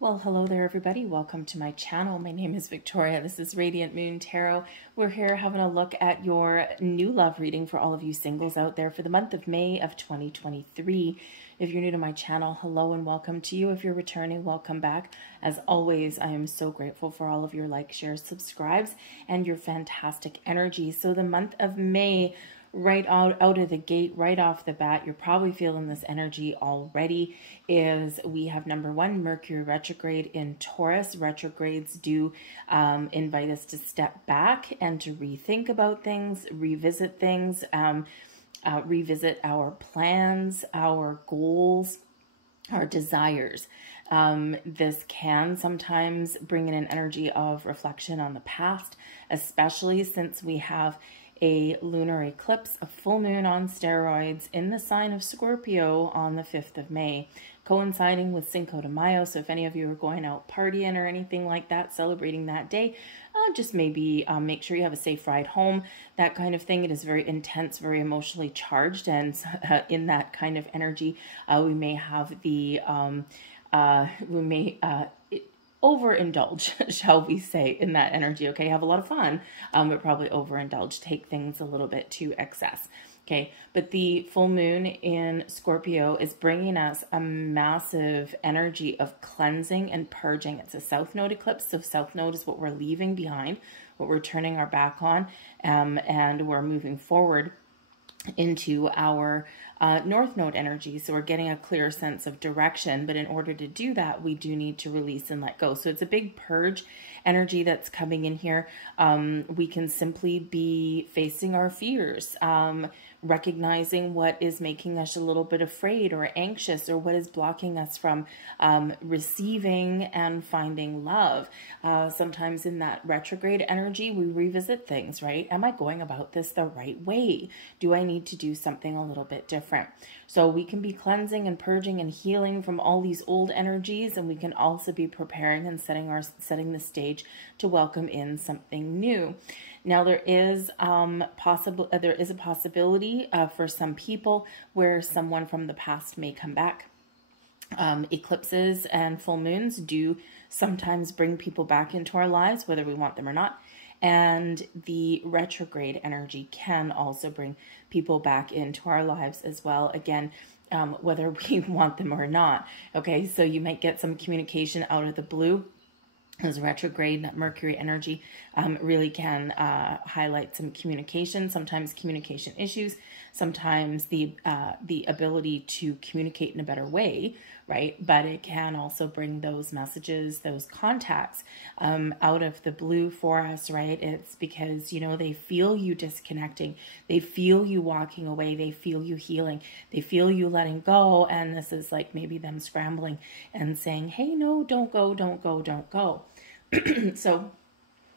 Well, hello there, everybody. Welcome to my channel. My name is Victoria. This is Radiant Moon Tarot. We're here having a look at your new love reading for all of you singles out there for the month of May of 2023. If you're new to my channel, hello and welcome to you. If you're returning, welcome back. As always, I am so grateful for all of your likes, shares, subscribes, and your fantastic energy. So the month of May, right out of the gate, right off the bat, you're probably feeling this energy already, is we have number one, Mercury retrograde in Taurus. Retrogrades do invite us to step back and to rethink about things, revisit things, revisit our plans, our goals, our desires. This can sometimes bring in an energy of reflection on the past, especially since we have a lunar eclipse, a full moon on steroids in the sign of Scorpio on the 5th of May, coinciding with Cinco de Mayo. So if any of you are going out partying or anything like that, celebrating that day, just maybe make sure you have a safe ride home, that kind of thing. It is very intense, very emotionally charged, and in that kind of energy, we may have the, overindulge, shall we say, in that energy. Okay, have a lot of fun, but probably overindulge, take things a little bit to excess. Okay, but the full moon in Scorpio is bringing us a massive energy of cleansing and purging. It's a south node eclipse, so south node is what we're leaving behind, what we're turning our back on, and we're moving forward into our north node energy. So we're getting a clear sense of direction, but in order to do that, we do need to release and let go. So it's a big purge energy that's coming in here. We can simply be facing our fears, recognizing what is making us a little bit afraid or anxious, or what is blocking us from receiving and finding love. Sometimes in that retrograde energy, we revisit things, right? Am I going about this the right way? Do I need to do something a little bit different? So we can be cleansing and purging and healing from all these old energies, and we can also be preparing and setting the stage to welcome in something new. Now there is a possibility for some people where someone from the past may come back. Eclipses and full moons do sometimes bring people back into our lives, whether we want them or not. And the retrograde energy can also bring people back into our lives as well. Again, whether we want them or not. Okay, so you might get some communication out of the blue. As retrograde, that Mercury energy really can highlight some communication, sometimes communication issues, sometimes the ability to communicate in a better way, right? But it can also bring those messages, those contacts out of the blue for us, right? It's because, you know, they feel you disconnecting, they feel you walking away, they feel you healing, they feel you letting go, and this is like maybe them scrambling and saying, hey, no, don't go, don't go, don't go. So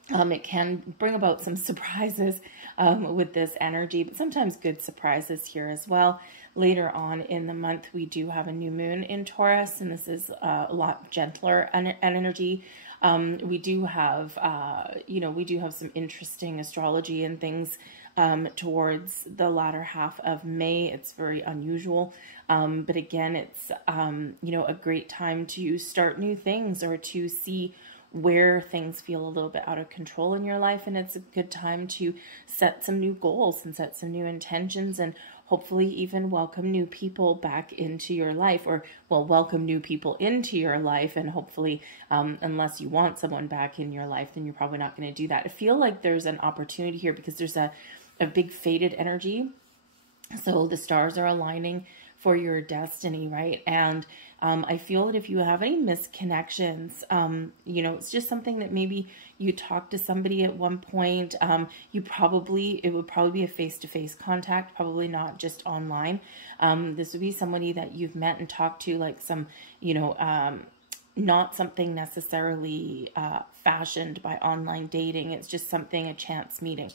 it can bring about some surprises with this energy, but sometimes good surprises here as well. Later on in the month, we do have a new moon in Taurus, and this is a lot gentler energy. We do have, we do have some interesting astrology and things towards the latter half of May. It's very unusual. But again, it's, a great time to start new things or to see where things feel a little bit out of control in your life. And it's a good time to set some new goals and set some new intentions, and hopefully even welcome new people back into your life, or, well, welcome new people into your life. And hopefully, unless you want someone back in your life, then you're probably not going to do that. I feel like there's an opportunity here because there's a big faded energy. So the stars are aligning for your destiny, right? And I feel that if you have any misconnections, it's just something that maybe you talked to somebody at one point, it would probably be a face-to-face contact, probably not just online. This would be somebody that you've met and talked to, like some, not something necessarily fashioned by online dating. It's just something, a chance meeting.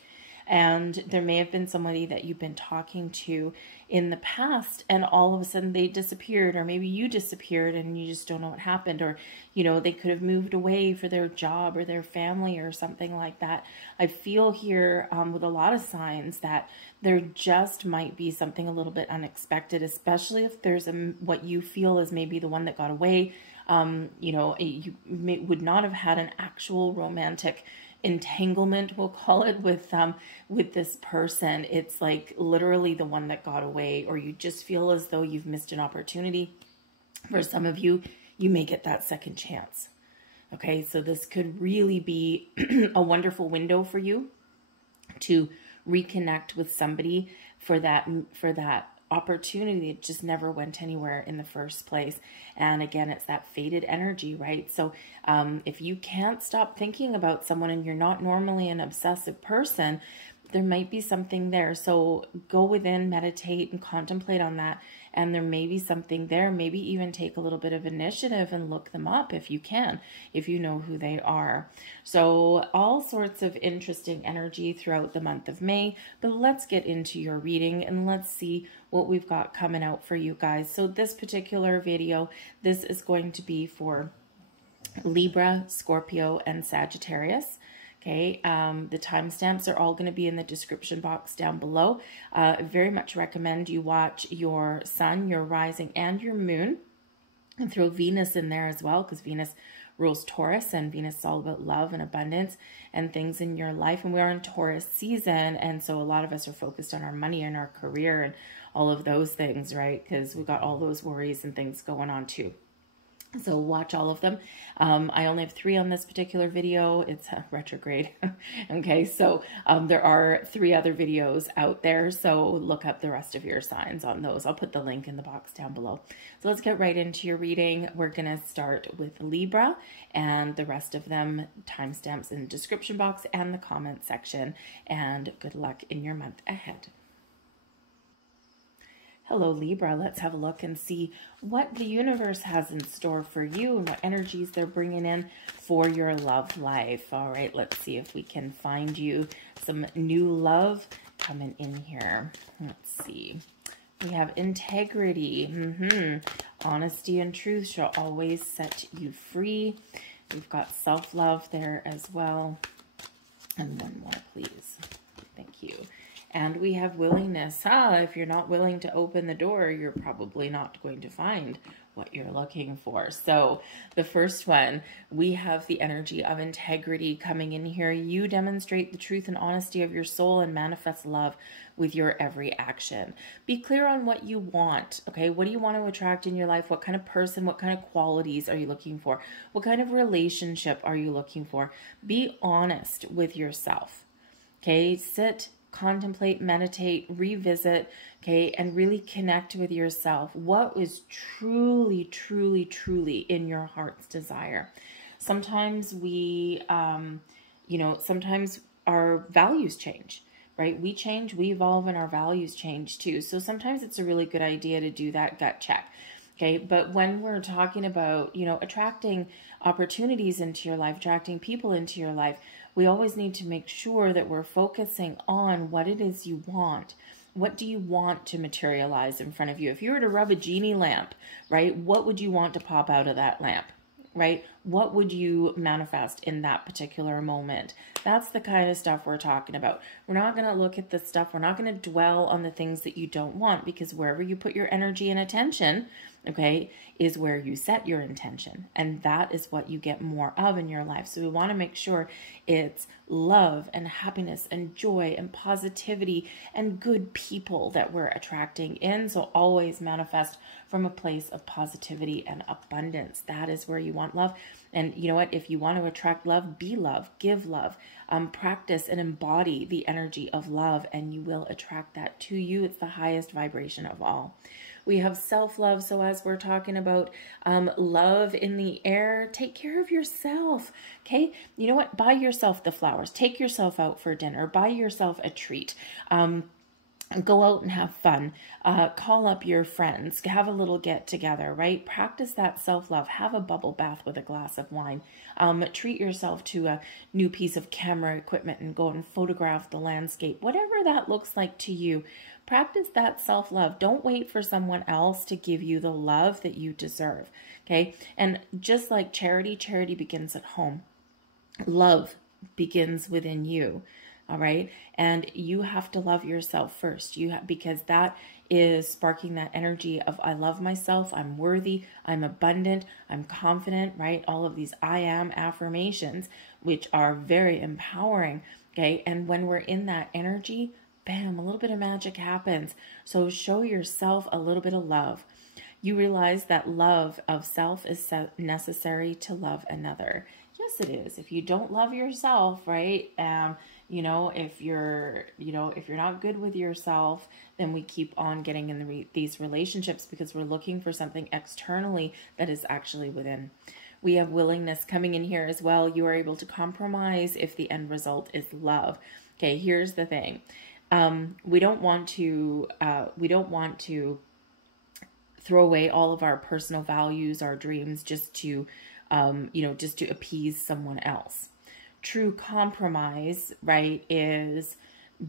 And there may have been somebody that you've been talking to in the past, and all of a sudden they disappeared, or maybe you disappeared and you just don't know what happened, or, you know, they could have moved away for their job or their family or something like that. I feel here with a lot of signs that there just might be something a little bit unexpected, especially if there's what you feel is maybe the one that got away. You know, you would not have had an actual romantic entanglement, we'll call it, with this person. It's like literally the one that got away, or you just feel as though you've missed an opportunity. For some of you, you may get that second chance. Okay, so this could really be a wonderful window for you to reconnect with somebody for that opportunity. It just never went anywhere in the first place. And again, it's that fated energy, right? So if you can't stop thinking about someone and you're not normally an obsessive person, there might be something there. So go within, meditate, and contemplate on that. And there may be something there. Maybe even take a little bit of initiative and look them up if you can, if you know who they are. So all sorts of interesting energy throughout the month of May. But let's get into your reading and let's see what we've got coming out for you guys. So this particular video, this is going to be for Libra, Scorpio, and Sagittarius. Okay, the timestamps are all going to be in the description box down below. I very much recommend you watch your sun, your rising, and your moon. And throw Venus in there as well, because Venus rules Taurus, and Venus is all about love and abundance and things in your life. And we're in Taurus season, and so a lot of us are focused on our money and our career and all of those things, right? Because we've got all those worries and things going on too. So watch all of them. I only have 3 on this particular video. It's retrograde. Okay, so there are 3 other videos out there. So look up the rest of your signs on those. I'll put the link in the box down below. So let's get right into your reading. We're going to start with Libra, and the rest of them timestamps in the description box and the comment section. And good luck in your month ahead. Hello, Libra. Let's have a look and see what the universe has in store for you and what energies they're bringing in for your love life. All right, let's see if we can find you some new love coming in here. Let's see. We have integrity. Honesty and truth shall always set you free. We've got self-love there as well. And one more, please. Thank you. And we have willingness. If you're not willing to open the door, you're probably not going to find what you're looking for. So the first one, we have the energy of integrity coming in here. You demonstrate the truth and honesty of your soul and manifest love with your every action. Be clear on what you want, okay? What do you want to attract in your life? What kind of person, what kind of qualities are you looking for? What kind of relationship are you looking for? Be honest with yourself, okay? Sit, contemplate, meditate, revisit, okay, and really connect with yourself. What is truly, truly, truly in your heart's desire? Sometimes we, sometimes our values change, right? We change, we evolve, and our values change too. So sometimes it's a really good idea to do that gut check. Okay, but when we're talking about, attracting opportunities into your life, attracting people into your life, we always need to make sure that we're focusing on what it is you want. What do you want to materialize in front of you? If you were to rub a genie lamp, right, what would you want to pop out of that lamp, right? What would you manifest in that particular moment? That's the kind of stuff we're talking about. We're not going to look at the stuff. We're not going to dwell on the things that you don't want, because wherever you put your energy and attention, okay, is where you set your intention. And that is what you get more of in your life. So we want to make sure it's love and happiness and joy and positivity and good people that we're attracting in. So always manifest from a place of positivity and abundance. That is where you want love. And you know what? If you want to attract love, be love, give love, practice and embody the energy of love, and you will attract that to you. It's the highest vibration of all. We have self-love. So as we're talking about love in the air, take care of yourself, okay? You know what? Buy yourself the flowers. Take yourself out for dinner. Buy yourself a treat. Go out and have fun. Call up your friends. Have a little get together, right? Practice that self-love. Have a bubble bath with a glass of wine. Treat yourself to a new piece of camera equipment and go and photograph the landscape. Whatever that looks like to you, practice that self-love. Don't wait for someone else to give you the love that you deserve, okay? And just like charity, charity begins at home. Love begins within you. All right. And you have to love yourself first. Because that is sparking that energy of I love myself. I'm worthy. I'm abundant. I'm confident, right? All of these I am affirmations, which are very empowering. Okay. And when we're in that energy, bam, a little bit of magic happens. So show yourself a little bit of love. You realize that love of self is necessary to love another. Yes, it is. If you don't love yourself, right? If you're not good with yourself, then we keep on getting in these relationships because we're looking for something externally that is actually within. We have willingness coming in here as well. You are able to compromise if the end result is love. Okay, here's the thing. We don't want to throw away all of our personal values, our dreams, just to appease someone else. True compromise, right, is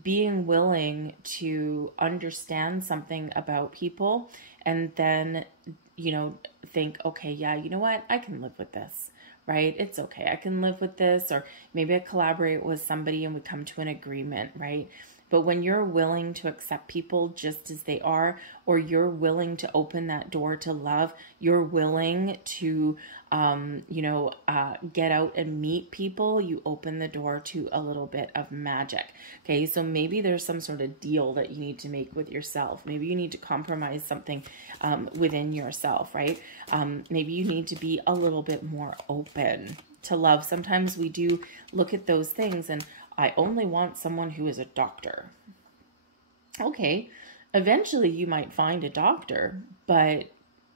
being willing to understand something about people and then, think, okay, yeah, you know what? I can live with this, right? It's okay. I can live with this. Or maybe I collaborate with somebody and we come to an agreement, right? But when you're willing to accept people just as they are, or you're willing to open that door to love, you're willing to, get out and meet people, you open the door to a little bit of magic. Okay, so maybe there's some sort of deal that you need to make with yourself. Maybe you need to compromise something within yourself, right? Maybe you need to be a little bit more open to love. Sometimes we do look at those things and I only want someone who is a doctor. Okay, eventually you might find a doctor, but,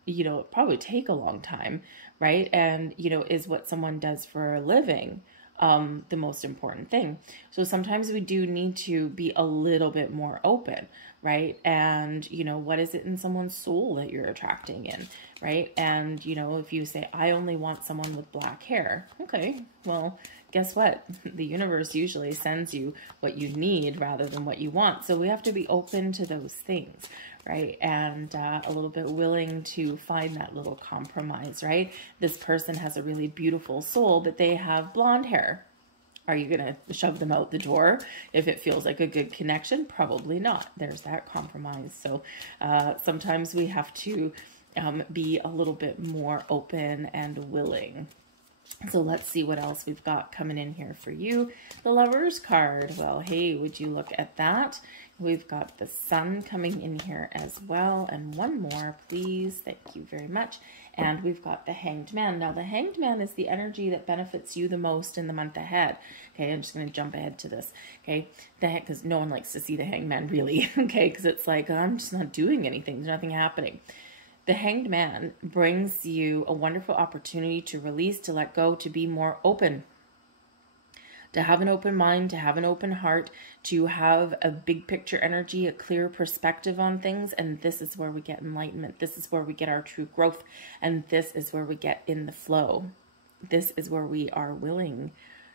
it probably take a long time, right? And, is what someone does for a living the most important thing. So sometimes we do need to be a little bit more open, right? And, what is it in someone's soul that you're attracting in, right? And, if you say, I only want someone with black hair, okay, well, guess what? The universe usually sends you what you need rather than what you want. So we have to be open to those things, right? And a little bit willing to find that little compromise, right? This person has a really beautiful soul, but they have blonde hair. Are you going to shove them out the door if it feels like a good connection? Probably not. There's that compromise. So sometimes we have to be a little bit more open and willing. So let's see what else we've got coming in here for you. The Lover's card. Well, hey, would you look at that? We've got the Sun coming in here as well. And one more, please. Thank you very much. And we've got the Hanged Man. Now, the Hanged Man is the energy that benefits you the most in the month ahead. Okay, I'm just going to jump ahead to this. Okay, because no one likes to see the Hanged Man, really. Okay, because it's like, I'm just not doing anything. There's nothing happening. The Hanged Man brings you a wonderful opportunity to release, to let go, to be more open, to have an open mind, to have an open heart, to have a big picture energy, a clear perspective on things. And this is where we get enlightenment. This is where we get our true growth. And this is where we get in the flow. This is where we are willing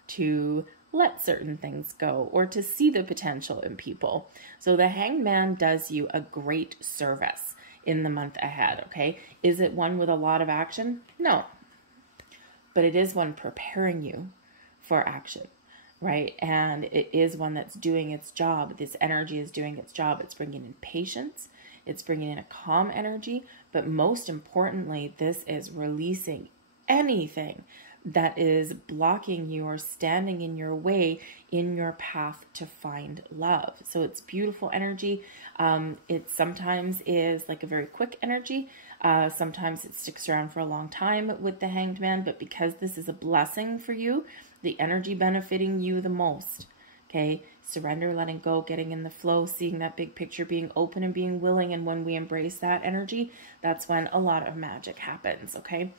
to let certain things go or to see the potential in people. So the Hanged Man does you a great service in the month ahead, okay? Is it one with a lot of action? No. But it is one preparing you for action, right? And it is one that's doing its job. This energy is doing its job. It's bringing in patience. It's bringing in a calm energy. But most importantly, this is releasing anything that is blocking you or standing in your way in your path to find love. So it's beautiful energy. It sometimes is like a very quick energy. Sometimes it sticks around for a long time with the Hanged Man, but because this is a blessing for you, the energy benefiting you the most, okay? Surrender, letting go, getting in the flow, seeing that big picture, being open and being willing. And when we embrace that energy, that's when a lot of magic happens, okay?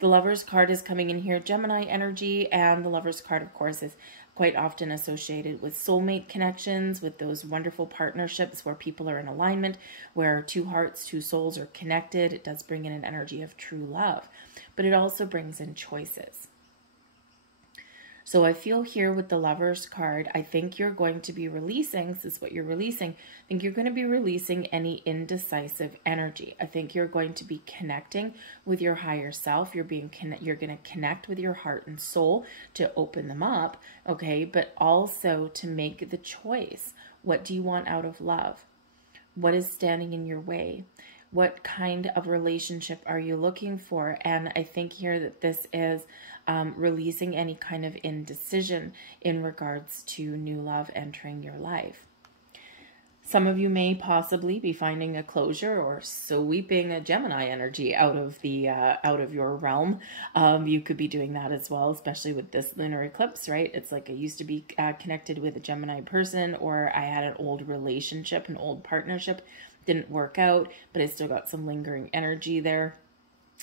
The Lover's card is coming in here, Gemini energy, and the Lover's card, of course, is quite often associated with soulmate connections, with those wonderful partnerships where people are in alignment, where two hearts, two souls are connected. It does bring in an energy of true love, but it also brings in choices. So I feel here with the Lovers card, I think you're going to be releasing, this is what you're releasing, I think you're going to be releasing any indecisive energy. I think you're going to be connecting with your higher self. You're going to connect with your heart and soul to open them up, okay? But also to make the choice. What do you want out of love? What is standing in your way? What kind of relationship are you looking for? And I think here that this is releasing any kind of indecision in regards to new love entering your life. Some of you may possibly be finding a closure or sweeping a Gemini energy out of your realm. You could be doing that as well, especially with this lunar eclipse, right? It's like I used to be connected with a Gemini person, or I had an old relationship, an old partnership, didn't work out, but I still got some lingering energy there.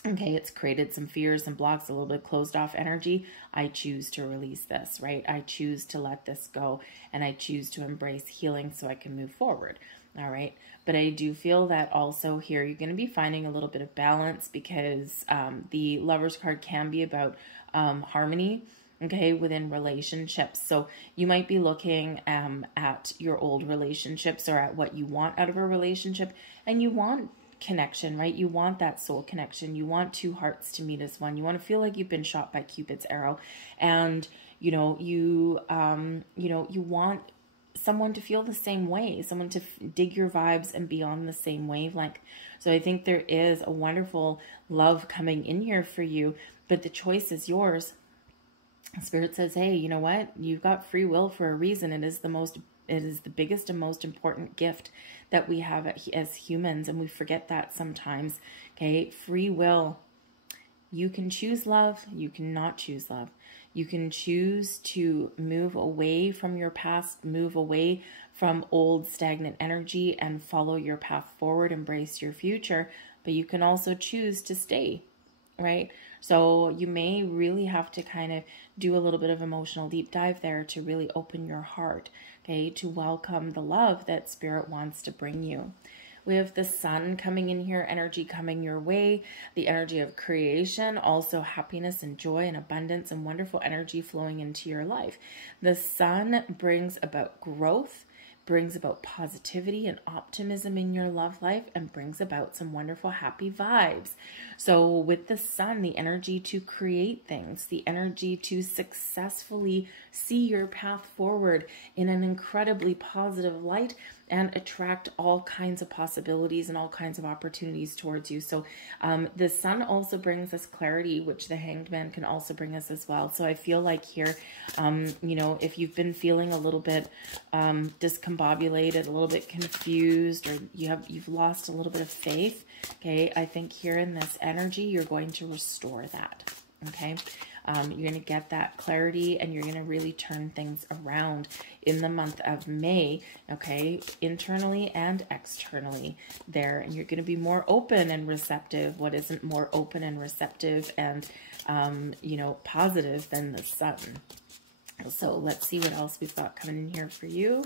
Okay, it's created some fears, some blocks, a little bit closed off energy. I choose to release this, right? I choose to let this go, and I choose to embrace healing so I can move forward. All right. But I do feel that also here you're going to be finding a little bit of balance, because the Lovers card can be about harmony, okay, within relationships. So you might be looking at your old relationships, or at what you want out of a relationship, and you want connection, right? You want that soul connection. You want two hearts to meet as one. You want to feel like you've been shot by Cupid's arrow, and you want someone to feel the same way, someone to dig your vibes and be on the same wavelength. So I think there is a wonderful love coming in here for you, but the choice is yours. Spirit says, hey, you know what? You've got free will for a reason. It is the biggest and most important gift that we have as humans, and we forget that sometimes. Okay, free will. You can choose love. You cannot choose love. You can choose to move away from your past, move away from old stagnant energy, and follow your path forward, embrace your future. But you can also choose to stay, right? So you may really have to kind of do a little bit of emotional deep dive there to really open your heart, okay, to welcome the love that Spirit wants to bring you. We have the Sun coming in here, energy coming your way, the energy of creation, also happiness and joy and abundance and wonderful energy flowing into your life. The Sun brings about growth, brings about positivity and optimism in your love life, and brings about some wonderful happy vibes. So with the Sun, the energy to create things, the energy to successfully see your path forward in an incredibly positive light, and attract all kinds of possibilities and all kinds of opportunities towards you. So the Sun also brings us clarity, which the Hanged Man can also bring us as well. So I feel like here, if you've been feeling a little bit discombobulated, a little bit confused, or you've lost a little bit of faith, okay, I think here in this energy, you're going to restore that, okay? You're going to get that clarity, and you're going to really turn things around in the month of May, okay, internally and externally there. And you're going to be more open and receptive. What isn't more open and receptive and, positive than the Sun? So let's see what else we've got coming in here for you.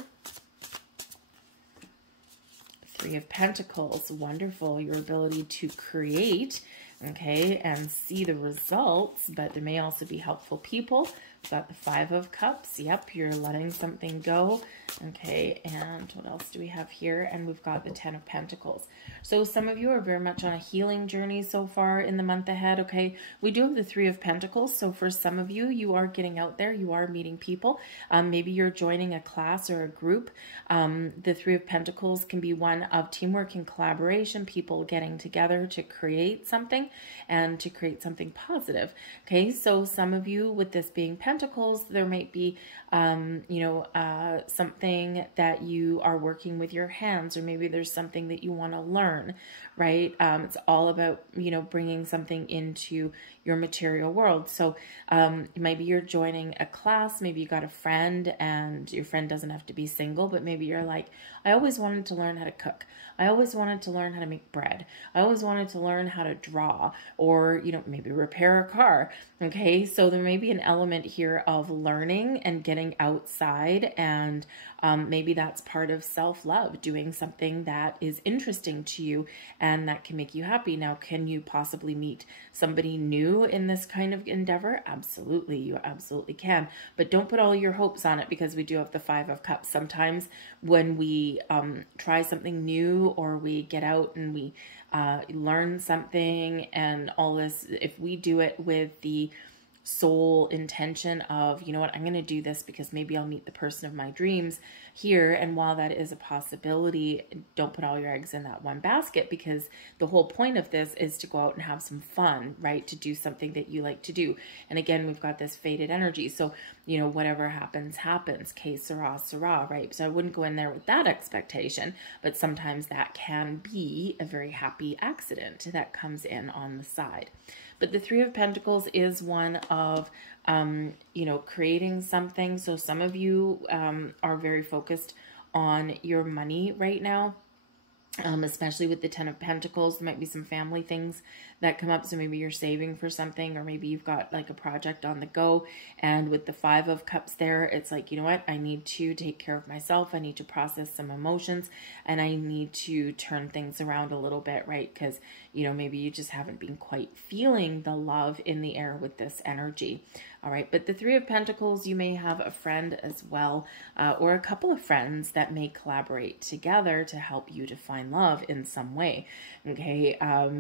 Three of Pentacles, wonderful. Your ability to create, okay, and see the results, but there may also be helpful people. We've got the Five of Cups. Yep, you're letting something go. Okay, and what else do we have here? And we've got the Ten of Pentacles. So some of you are very much on a healing journey so far in the month ahead, okay? We do have the Three of Pentacles, so for some of you, you are getting out there, you are meeting people. Maybe you're joining a class or a group. The Three of Pentacles can be one of teamwork and collaboration, people getting together to create something and to create something positive, okay? So some of you, with this being Pentacles, there might be, something that you are working with your hands, or maybe there's something that you want to learn, right? It's all about, bringing something into your material world. So maybe you're joining a class, maybe you got a friend, and your friend doesn't have to be single, but maybe you're like, I always wanted to learn how to cook. I always wanted to learn how to make bread. I always wanted to learn how to draw, or, maybe repair a car. Okay. So there may be an element here here of learning and getting outside, and maybe that's part of self-love, doing something that is interesting to you and that can make you happy. Now, can you possibly meet somebody new in this kind of endeavor? Absolutely, you absolutely can. But don't put all your hopes on it, because we do have the Five of Cups. Sometimes when we try something new, or we get out and we learn something and all this, if we do it with the sole intention of, you know what, I'm going to do this because maybe I'll meet the person of my dreams here. And while that is a possibility, don't put all your eggs in that one basket, because the whole point of this is to go out and have some fun, right? To do something that you like to do. And again, we've got this fated energy. So, you know, whatever happens, happens. Que sera, sera, right? So I wouldn't go in there with that expectation, but sometimes that can be a very happy accident that comes in on the side. But the Three of Pentacles is one of, you know, creating something. So some of you are very focused on your money right now, especially with the Ten of Pentacles. There might be some family things that come up. So maybe you're saving for something, or maybe you've got like a project on the go. And with the Five of Cups there, it's like, you know what, I need to take care of myself. I need to process some emotions, and I need to turn things around a little bit, right? Because, you know, maybe you just haven't been quite feeling the love in the air with this energy. All right, but the Three of Pentacles, you may have a friend as well, or a couple of friends that may collaborate together to help you to find love in some way. Okay,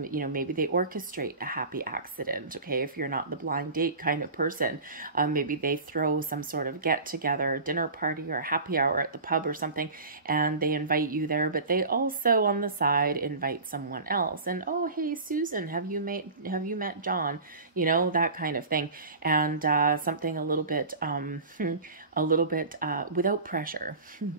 you know, maybe they orchestrate a happy accident. Okay, if you're not the blind date kind of person, maybe they throw some sort of get together, dinner party, or happy hour at the pub or something, and they invite you there, but they also on the side invite someone else. And oh, hey Susan, have you met John? You know, that kind of thing. And something a little bit without pressure.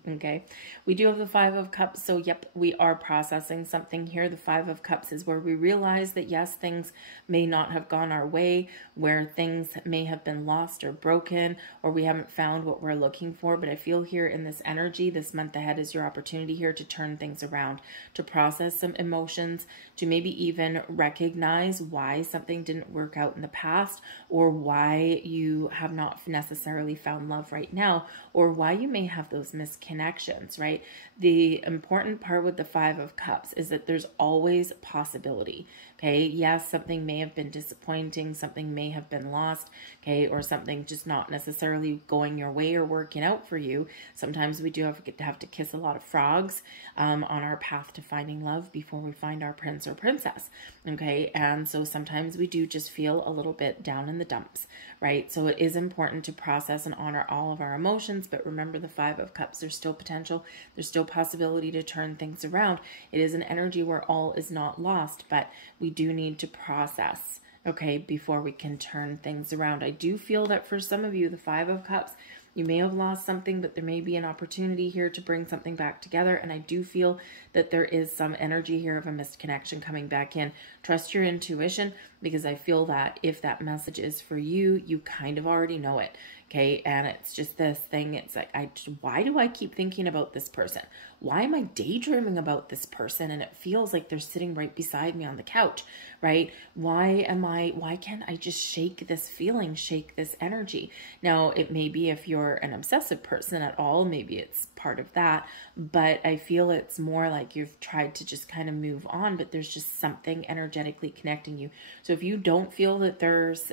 Okay, we do have the Five of Cups. So yep, we are processing something here. The Five of Cups is where we realize that yes, things may not have gone our way, where things may have been lost or broken, or we haven't found what we're looking for. But I feel here in this energy, this month ahead is your opportunity here to turn things around, to process some emotions, to maybe even recognize why something didn't work out in the past, or why you have not necessarily found love right now, or why you may have those misconnections, right? The important part with the Five of Cups is that there's always possibility. Okay, yes, something may have been disappointing, something may have been lost, okay, or something just not necessarily going your way or working out for you. Sometimes we do have to kiss a lot of frogs on our path to finding love before we find our prince or princess, okay? And so sometimes we do just feel a little bit down in the dumps, right? So it is important to process and honor all of our emotions, but remember the Five of Cups, there's still potential, there's still possibility to turn things around. It is an energy where all is not lost, but we do need to process, okay, before we can turn things around. I do feel that for some of you, the Five of Cups, you may have lost something, but there may be an opportunity here to bring something back together. And I do feel that there is some energy here of a missed connection coming back in. Trust your intuition, because I feel that if that message is for you, you kind of already know it. Okay, and it's just this thing. It's like, why do I keep thinking about this person? Why am I daydreaming about this person? And it feels like they're sitting right beside me on the couch, right? Why can't I just shake this feeling, shake this energy? Now, it may be if you're an obsessive person at all, maybe it's part of that, but I feel it's more like you've tried to just kind of move on, but there's just something energetically connecting you. So if you don't feel that there's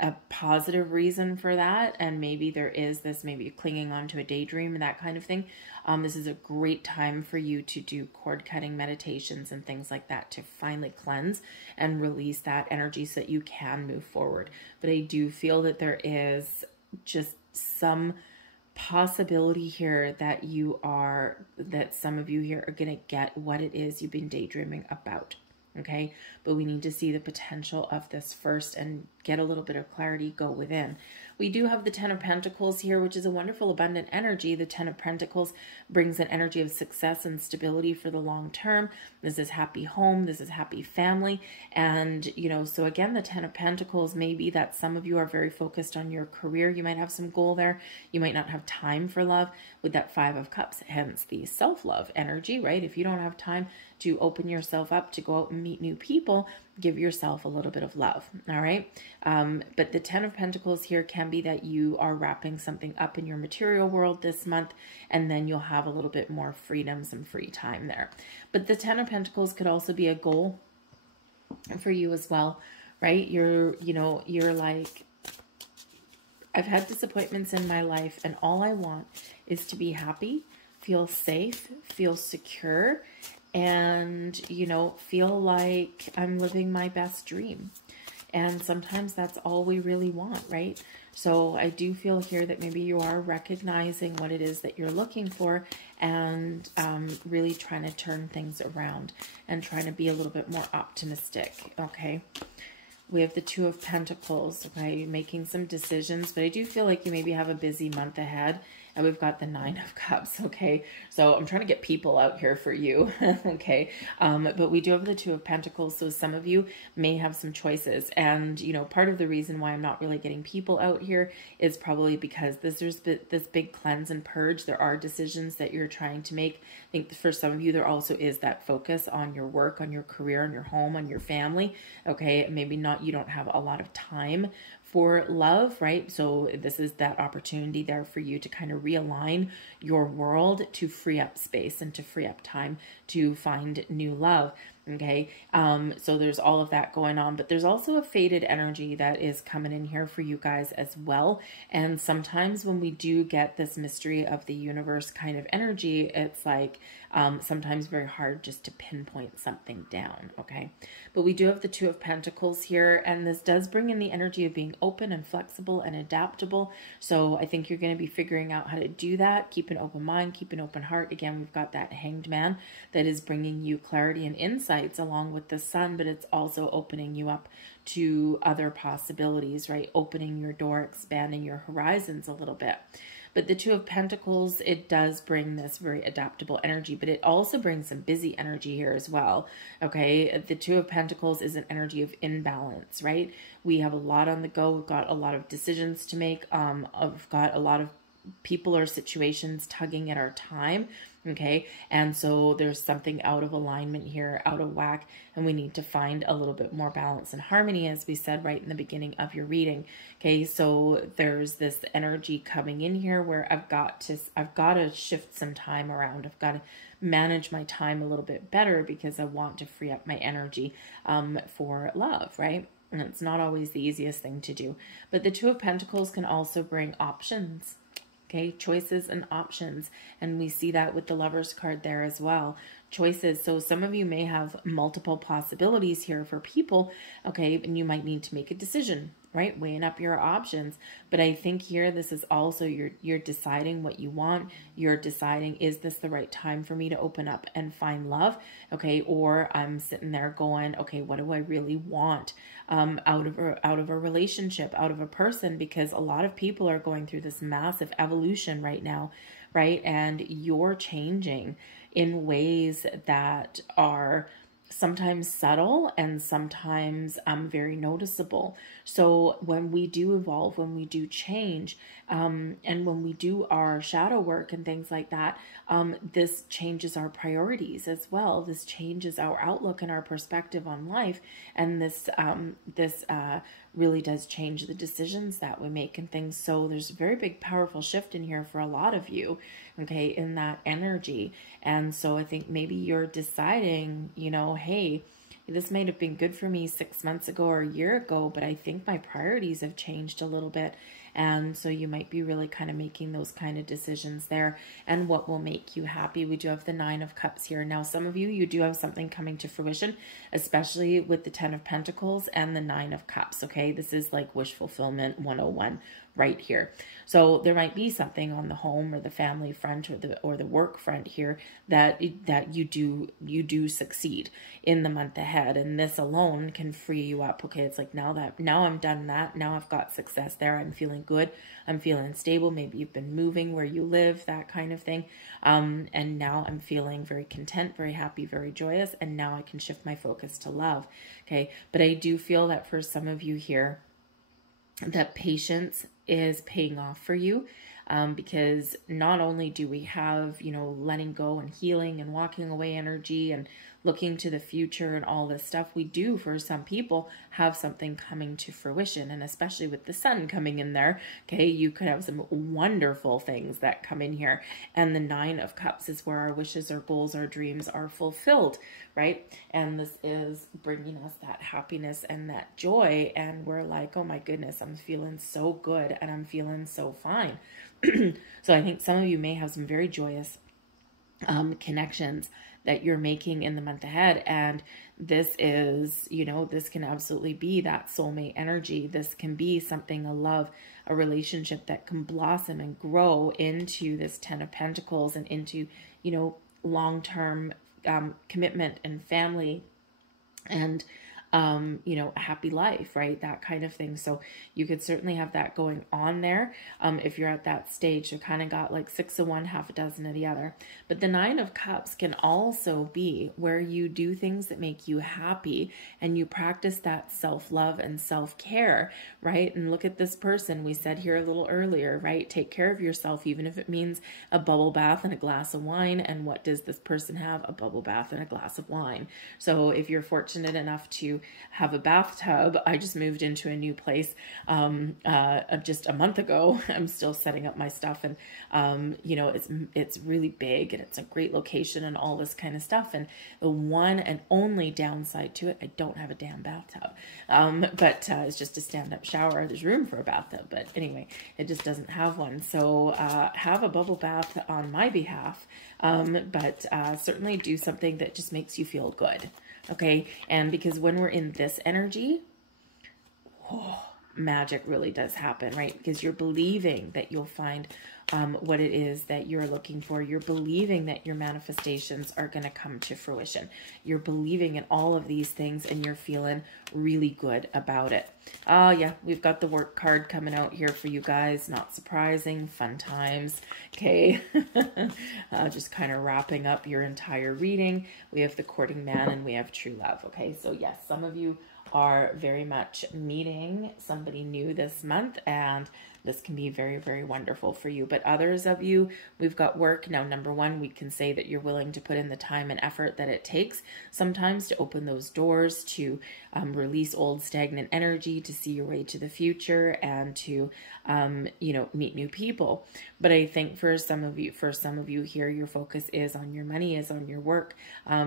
a positive reason for that, and maybe there is this, maybe clinging on to a daydream and that kind of thing, this is a great time for you to do cord cutting meditations and things like that to finally cleanse and release that energy so that you can move forward. But I do feel that there is just some possibility here that some of you here are going to get what it is you've been daydreaming about. Okay, but we need to see the potential of this first and get a little bit of clarity, go within. We do have the Ten of Pentacles here, which is a wonderful, abundant energy. The Ten of Pentacles brings an energy of success and stability for the long term. This is happy home. This is happy family. And, you know, so again, the Ten of Pentacles may be that some of you are very focused on your career. You might have some goal there. You might not have time for love with that Five of Cups, hence the self-love energy, right? If you don't have time to open yourself up to go out and meet new people, give yourself a little bit of love, all right? But the Ten of Pentacles here can be that you are wrapping something up in your material world this month, and then you'll have a little bit more freedom, some free time there. But the Ten of Pentacles could also be a goal for you as well, right? You're like, I've had disappointments in my life, and all I want is to be happy, feel safe, feel secure, and, you know, feel like I'm living my best dream. And sometimes that's all we really want, right? So I do feel here that maybe you are recognizing what it is that you're looking for, and really trying to turn things around and trying to be a little bit more optimistic, okay? We have the Two of Pentacles, okay, making some decisions, but I do feel like you maybe have a busy month ahead. And we've got the Nine of Cups, okay? So I'm trying to get people out here for you, okay? But we do have the Two of Pentacles, so some of you may have some choices. And, you know, part of the reason why I'm not really getting people out here is probably because there's this big cleanse and purge. There are decisions that you're trying to make. I think for some of you, there also is that focus on your work, on your career, on your home, on your family, okay? Maybe not, you don't have a lot of time for love, right? So this is that opportunity there for you to kind of realign your world to free up space and to free up time to find new love. Okay. So there's all of that going on, but there's also a faded energy that is coming in here for you guys as well. And sometimes when we do get this mystery of the universe kind of energy, it's like, sometimes very hard just to pinpoint something down. Okay. But we do have the Two of Pentacles here, and this does bring in the energy of being open and flexible and adaptable. So I think you're going to be figuring out how to do that. Keep an open mind, keep an open heart. Again, we've got that Hanged Man that is bringing you clarity and insights along with the Sun, but it's also opening you up to other possibilities, right? Opening your door, expanding your horizons a little bit. But the Two of Pentacles, it does bring this very adaptable energy, but it also brings some busy energy here as well, okay? The Two of Pentacles is an energy of imbalance, right? We have a lot on the go. We've got a lot of decisions to make. I've got a lot of people or situations tugging at our time, okay? And so there's something out of alignment here, out of whack, and we need to find a little bit more balance and harmony, as we said right in the beginning of your reading, okay? So there's this energy coming in here where I've got to shift some time around. I've got to manage my time a little bit better because I want to free up my energy for love, right? And it's not always the easiest thing to do. But the Two of Pentacles can also bring options, okay, choices and options. And we see that with the Lovers card there as well. Choices. So some of you may have multiple possibilities here for people, okay, and you might need to make a decision, right? Weighing up your options. But I think here, this is also, you're deciding what you want. You're deciding, is this the right time for me to open up and find love? Okay. Or I'm sitting there going, okay, what do I really want out of a relationship, out of a person? Because a lot of people are going through this massive evolution right now, right? And you're changing in ways that are sometimes subtle and sometimes very noticeable. So when we do evolve, when we do change, and when we do our shadow work and things like that, this changes our priorities as well. This changes our outlook and our perspective on life. And this really does change the decisions that we make and things. So there's a very big, powerful shift in here for a lot of you, okay, in that energy. And so I think maybe you're deciding, you know, hey, this might have been good for me 6 months ago or a year ago, but I think my priorities have changed a little bit. And so you might be really kind of making those kind of decisions there, and what will make you happy. We do have the Nine of Cups here. Now, some of you do have something coming to fruition, especially with the Ten of Pentacles and the Nine of Cups, okay? This is like wish fulfillment 101 right here. So there might be something on the home or the family front or the work front here that you do succeed in the month ahead, and this alone can free you up. Okay, it's like now I'm done that. Now I've got success there. I'm feeling good. I'm feeling stable. Maybe you've been moving where you live, that kind of thing. And now I'm feeling very content, very happy, very joyous. And now I can shift my focus to love. Okay. But I do feel that for some of you here, that patience is paying off for you. Because not only do we have, you know, letting go and healing and walking away energy and looking to the future and all this stuff, we do, for some people, have something coming to fruition. And especially with the sun coming in there, okay, you could have some wonderful things that come in here. And the Nine of Cups is where our wishes, our goals, our dreams are fulfilled, right? And this is bringing us that happiness and that joy. And we're like, oh my goodness, I'm feeling so good and I'm feeling so fine. So I think some of you may have some very joyous connections that you're making in the month ahead. And this is, you know, this can absolutely be that soulmate energy. This can be something, a love, a relationship that can blossom and grow into this 10 of Pentacles and into, you know, long-term commitment and family and you know, a happy life, right? That kind of thing. So you could certainly have that going on there. If you're at that stage, you kind of got like 6 of one, half a dozen of the other. But the Nine of Cups can also be where you do things that make you happy and you practice that self-love and self-care, right? And look at this person we said here a little earlier, right? Take care of yourself, even if it means a bubble bath and a glass of wine. And what does this person have? A bubble bath and a glass of wine. So if you're fortunate enough to have a bathtub, I just moved into a new place just a month ago. I'm still setting up my stuff, and you know, it's really big and it's a great location and all this kind of stuff. And the one and only downside to it, I don't have a damn bathtub, but it's just a stand-up shower. There's room for a bathtub, but anyway, it just doesn't have one. So have a bubble bath on my behalf, but certainly do something that just makes you feel good. Okay, and because when we're in this energy, magic really does happen, right? Because you're believing that you'll find what it is that you're looking for. You're believing that your manifestations are going to come to fruition. You're believing in all of these things and you're feeling really good about it. Oh yeah, we've got the work card coming out here for you guys. Not surprising, fun times. Okay, just kind of wrapping up your entire reading. We have the courting man and we have true love. Okay, so yes, some of you are very much meeting somebody new this month, and this can be very, very wonderful for you. But others of you, we've got work. Now, number one, we can say that you're willing to put in the time and effort that it takes sometimes to open those doors, to release old stagnant energy, to see your way to the future, and to, you know, meet new people. But I think for some of you here, your focus is on your money, is on your work,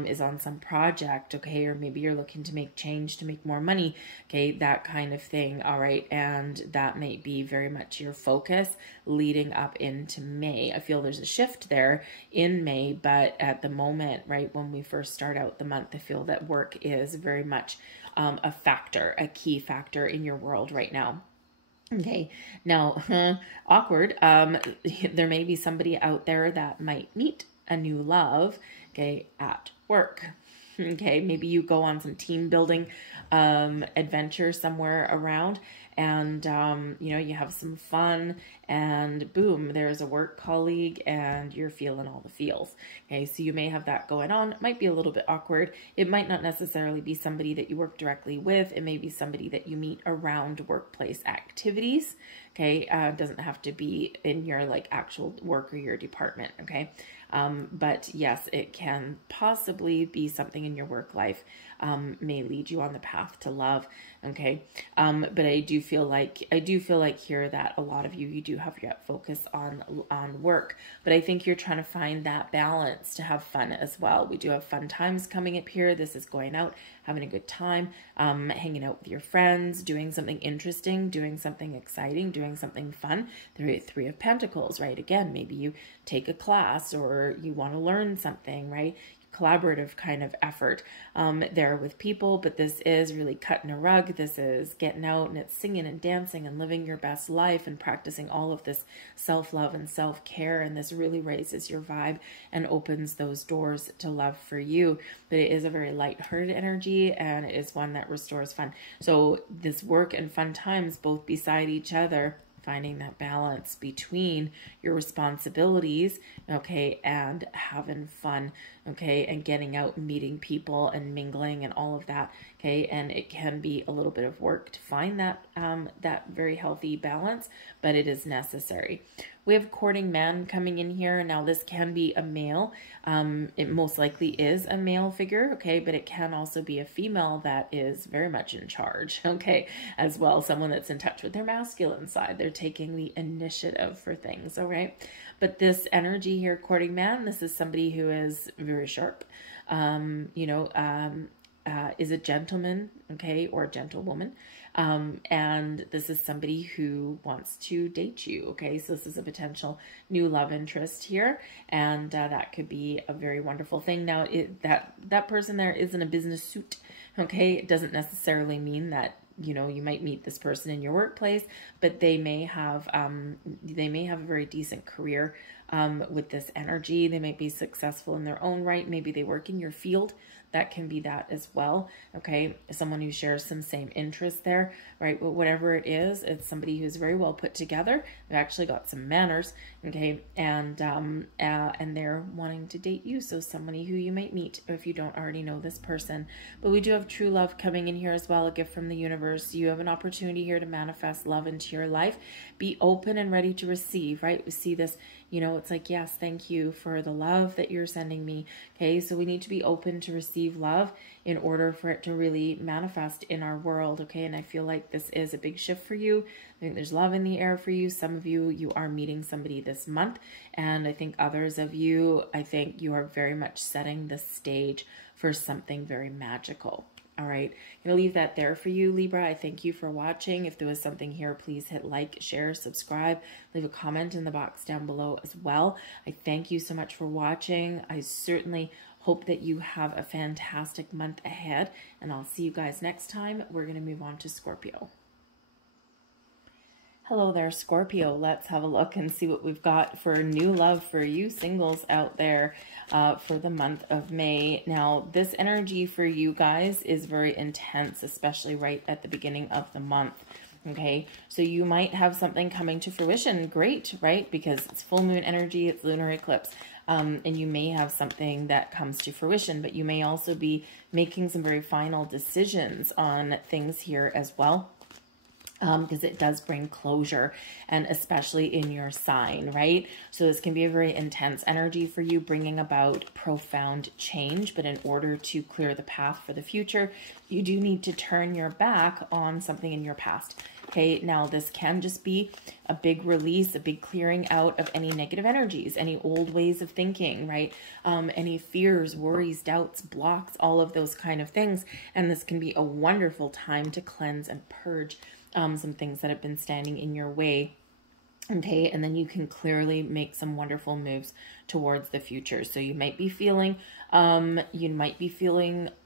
is on some project, okay? Or maybe you're looking to make change, to make more money, okay? That kind of thing, all right? And that may be very much your focus leading up into May. I feel there's a shift there in May, but at the moment, right, when we first start out the month, I feel that work is very much a factor, a key factor in your world right now. Okay, now, awkward. There may be somebody out there that might meet a new love, okay, at work. Okay, maybe you go on some team building adventure somewhere around, and you know, you have some fun, and boom, there's a work colleague and you're feeling all the feels. Okay, so you may have that going on. It might be a little bit awkward. It might not necessarily be somebody that you work directly with. It may be somebody that you meet around workplace activities. Okay, doesn't have to be in your like actual work or your department. Okay, but yes, it can possibly be something in your work life, may lead you on the path to love. Okay, but I do feel like here that a lot of you do have your focus on work, but I think you're trying to find that balance to have fun as well. We do have fun times coming up here. This is going out, having a good time, hanging out with your friends, doing something interesting, doing something exciting, doing something fun. Three of Pentacles, right? Again, maybe you take a class or you want to learn something, right? Collaborative kind of effort there with people, but this is really cutting a rug. This is getting out and it's singing and dancing and living your best life and practicing all of this self-love and self-care, and this really raises your vibe and opens those doors to love for you. But it is a very light-hearted energy, and it is one that restores fun. So this work and fun times both beside each other finding that balance between your responsibilities, okay, and having fun, okay, and getting out and meeting people and mingling and all of that, okay. And it can be a little bit of work to find that that very healthy balance, but it is necessary. We have courting man coming in here. Now this can be a male. It most likely is a male figure, okay, but it can also be a female that is very much in charge, okay, as well. Someone that's in touch with their masculine side. They're taking the initiative for things, all right? But this energy here, courting man, this is somebody who is very sharp, is a gentleman, okay, or a gentlewoman. And this is somebody who wants to date you, okay? So this is a potential new love interest here, and that could be a very wonderful thing. Now, that person there is in a business suit, okay? It doesn't necessarily mean that, you know, you might meet this person in your workplace, but they may have a very decent career with this energy. They might be successful in their own right. Maybe they work in your field. That can be that as well, okay? Someone who shares some same interests there, right? But whatever it is, it's somebody who's very well put together. They've actually got some manners, okay? And they're wanting to date you, so somebody who you might meet if you don't already know this person. But we do have true love coming in here as well, a gift from the universe. You have an opportunity here to manifest love into your life. Be open and ready to receive, right? We see this, you know, it's like, yes, thank you for the love that you're sending me, okay? So we need to be open to receive love in order for it to really manifest in our world, okay? And I feel like this is a big shift for you. I think there's love in the air for you. Some of you, you are meeting somebody this month, and I think others of you, I think you are very much setting the stage for something very magical. All right, I'm going to leave that there for you, Libra. I thank you for watching. If there was something here, please hit like, share, subscribe, leave a comment in the box down below as well. I thank you so much for watching. I certainly hope that you have a fantastic month ahead, and I'll see you guys next time. We're going to move on to Scorpio. Hello there, Scorpio. Let's have a look and see what we've got for new love for you singles out there for the month of May. Now, this energy for you guys is very intense, especially right at the beginning of the month. Okay, so you might have something coming to fruition. Great, right? Because it's full moon energy, it's lunar eclipse. And you may have something that comes to fruition, but you may also be making some very final decisions on things here as well. Because it does bring closure, and especially in your sign, right? So this can be a very intense energy for you, bringing about profound change. But in order to clear the path for the future, you do need to turn your back on something in your past. Okay, now this can just be a big release, a big clearing out of any negative energies, any old ways of thinking, right? Any fears, worries, doubts, blocks, all of those kind of things. And this can be a wonderful time to cleanse and purge some things that have been standing in your way. Okay, and then you can clearly make some wonderful moves towards the future. So you might be feeling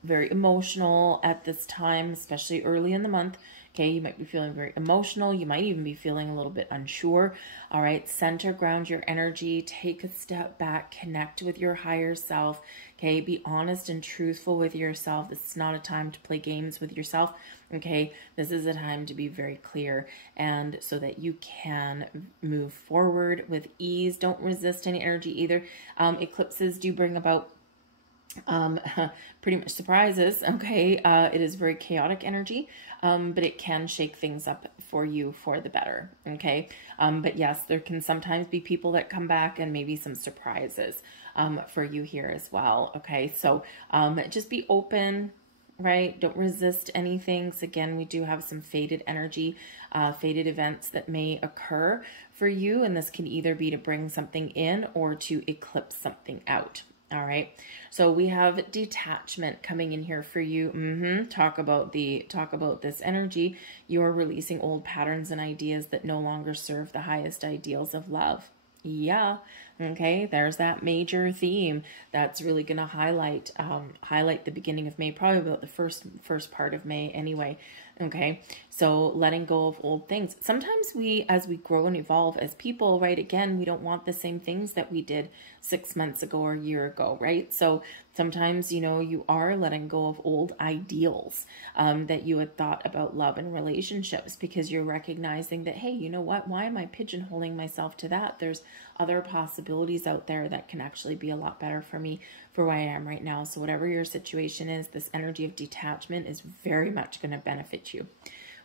very emotional at this time, especially early in the month. Okay, you might be feeling very emotional. You might even be feeling a little bit unsure. All right, center, ground your energy, take a step back, connect with your higher self. Okay, be honest and truthful with yourself. This is not a time to play games with yourself. Okay, this is a time to be very clear, and so that you can move forward with ease. Don't resist any energy either. Eclipses do bring about pretty much surprises. Okay, it is very chaotic energy, but it can shake things up for you for the better. Okay, but yes, there can sometimes be people that come back and maybe some surprises for you here as well. Okay, so just be open, right? Don't resist anything. So again, we do have some fated energy, fated events that may occur for you, and this can either be to bring something in or to eclipse something out. All right, so we have detachment coming in here for you. Talk about this energy. You're releasing old patterns and ideas that no longer serve the highest ideals of love. Yeah, Okay, there's that major theme that's really going to highlight the beginning of May, probably about the first part of May anyway. Okay, so letting go of old things. Sometimes as we grow and evolve as people, right, again, we don't want the same things that we did 6 months ago or a year ago, right? So sometimes, you are letting go of old ideals that you had thought about love and relationships, because you're recognizing that, hey, you know what? Why am I pigeonholing myself to that? There's other possibilities out there that can actually be a lot better for me for where I am right now. So whatever your situation is, this energy of detachment is very much going to benefit you.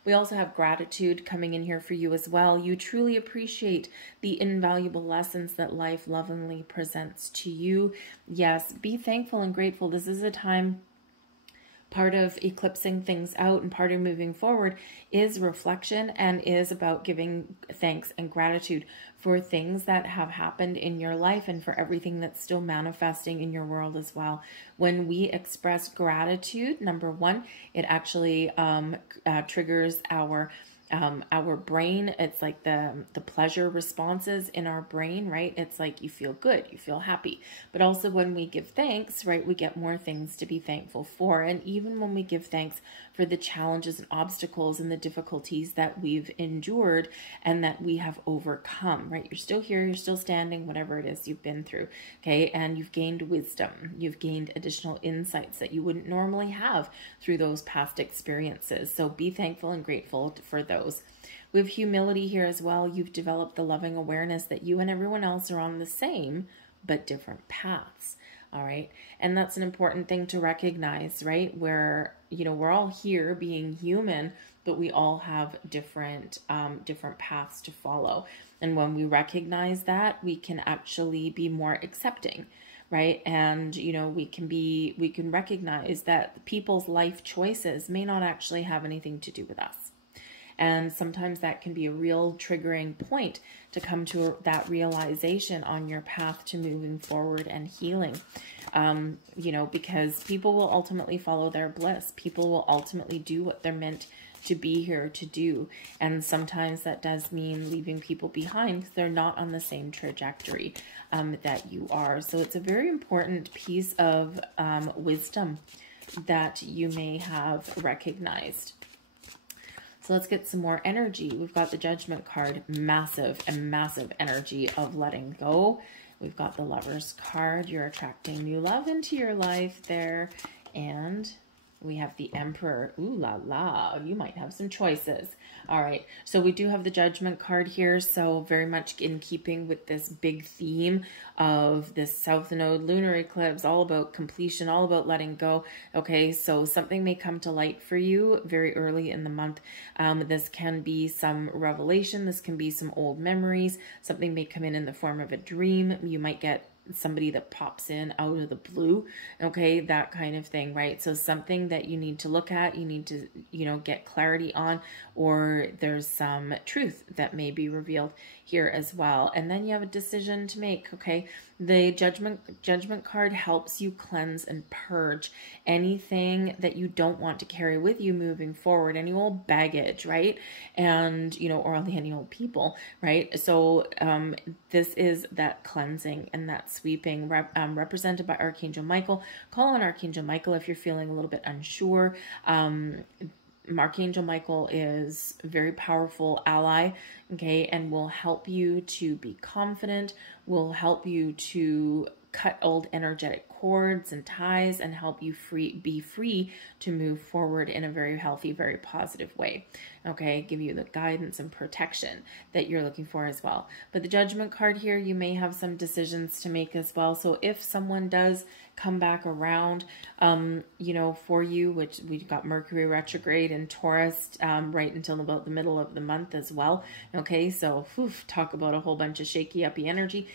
We also have gratitude coming in here for you as well. You truly appreciate the invaluable lessons that life lovingly presents to you. Yes, be thankful and grateful. This is a time, part of eclipsing things out and part of moving forward is reflection, and is about giving thanks and gratitude for things that have happened in your life and for everything that's still manifesting in your world as well. When we express gratitude, number one, it actually triggers our brain. It's like the pleasure responses in our brain, right? It's like you feel good, you feel happy. But also when we give thanks, right, we get more things to be thankful for. And even when we give thanks for the challenges and obstacles and the difficulties that we've endured and that we have overcome, right? You're still here, you're still standing, whatever it is you've been through, okay? And you've gained wisdom, you've gained additional insights that you wouldn't normally have through those past experiences. So be thankful and grateful for those. We have humility here as well. You've developed the loving awareness that you and everyone else are on the same but different paths. All right. And that's an important thing to recognize, right? Where, we're all here being human, but we all have different paths to follow. And when we recognize that, we can actually be more accepting, right? And, we can recognize that people's life choices may not actually have anything to do with us. And sometimes that can be a real triggering point to come to that realization on your path to moving forward and healing. Because people will ultimately follow their bliss. People will ultimately do what they're meant to be here to do. And sometimes that does mean leaving people behind because they're not on the same trajectory that you are. So it's a very important piece of wisdom that you may have recognized. So let's get some more energy. We've got the Judgment card, massive energy of letting go. We've got the Lover's card. You're attracting new love into your life there. And we have the Emperor. Ooh la la, you might have some choices. All right, so we do have the Judgment card here. So very much in keeping with this big theme of this South Node lunar eclipse, all about completion, all about letting go. Okay, so something may come to light for you very early in the month. This can be some revelation. This can be some old memories. Something may come in the form of a dream. You might get somebody that pops in out of the blue, okay, that kind of thing, right? So something that you need to look at, you need to, get clarity on, or there's some truth that may be revealed here as well. And then you have a decision to make, okay? The judgment card helps you cleanse and purge anything that you don't want to carry with you moving forward, any old baggage, right? And, or any old people, right? So this is that cleansing and that sweeping represented by Archangel Michael. Call on Archangel Michael if you're feeling a little bit unsure. Archangel Michael is a very powerful ally, okay, and will help you to be confident, will help you to cut old energetic cords and ties and help you be free to move forward in a very healthy, very positive way. Okay, give you the guidance and protection that you're looking for as well. But the Judgment card here, you may have some decisions to make as well. So if someone does come back around, for you, which we've got Mercury retrograde in Taurus right until about the middle of the month as well. Okay, so talk about a whole bunch of shaky, uppy energy.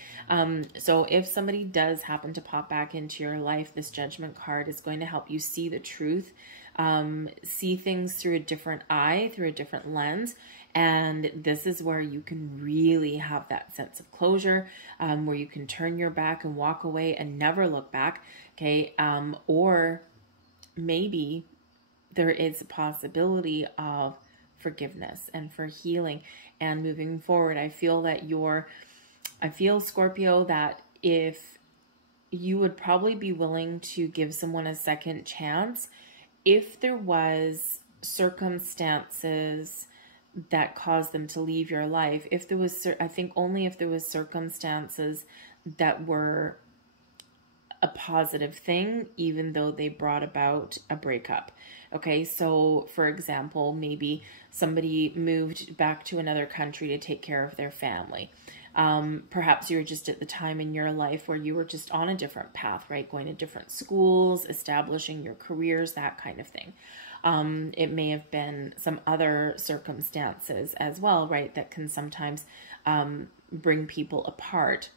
So if somebody does happen to pop back into your life, this Judgment card is going to help you see the truth, see things through a different eye, through a different lens. And this is where you can really have that sense of closure, where you can turn your back and walk away and never look back. Okay. Or maybe there is a possibility of forgiveness and for healing and moving forward. I feel that you're I feel, Scorpio, that if you would probably be willing to give someone a second chance if there was circumstances that caused them to leave your life. If there was, I think only if there was circumstances that were a positive thing, even though they brought about a breakup. Okay, so for example, maybe somebody moved back to another country to take care of their family. Perhaps you were just at the time in your life where you were just on a different path, right? Going to different schools, establishing your careers, that kind of thing. It may have been some other circumstances as well, right? That can sometimes bring people apart.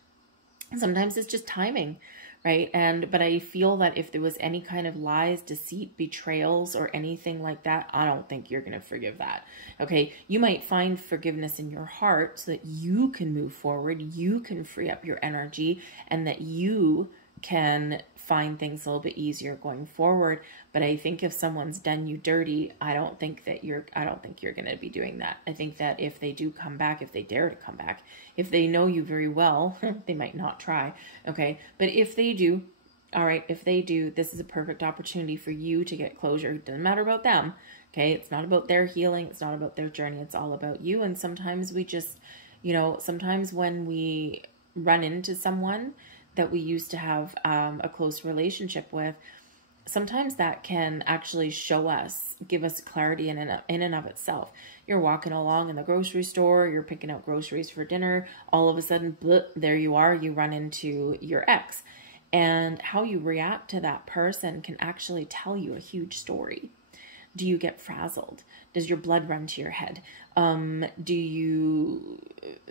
Sometimes it's just timing, right? But I feel that if there was any kind of lies, deceit, betrayals, or anything like that, I don't think you're going to forgive that. Okay, you might find forgiveness in your heart so that you can move forward, you can free up your energy, and that you can find things a little bit easier going forward. But I think if someone's done you dirty, I don't think you're going to be doing that. I think that if they do come back, if they dare to come back, if they know you very well, they might not try. Okay. But if they do, all right, if they do, this is a perfect opportunity for you to get closure. It doesn't matter about them. Okay. It's not about their healing. It's not about their journey. It's all about you. And sometimes we just, sometimes when we run into someone that we used to have a close relationship with, sometimes that can actually give us clarity in and of itself. You're walking along in the grocery store, you're picking out groceries for dinner, all of a sudden, there you are, you run into your ex. And how you react to that person can actually tell you a huge story. Do you get frazzled? Does your blood run to your head? Do you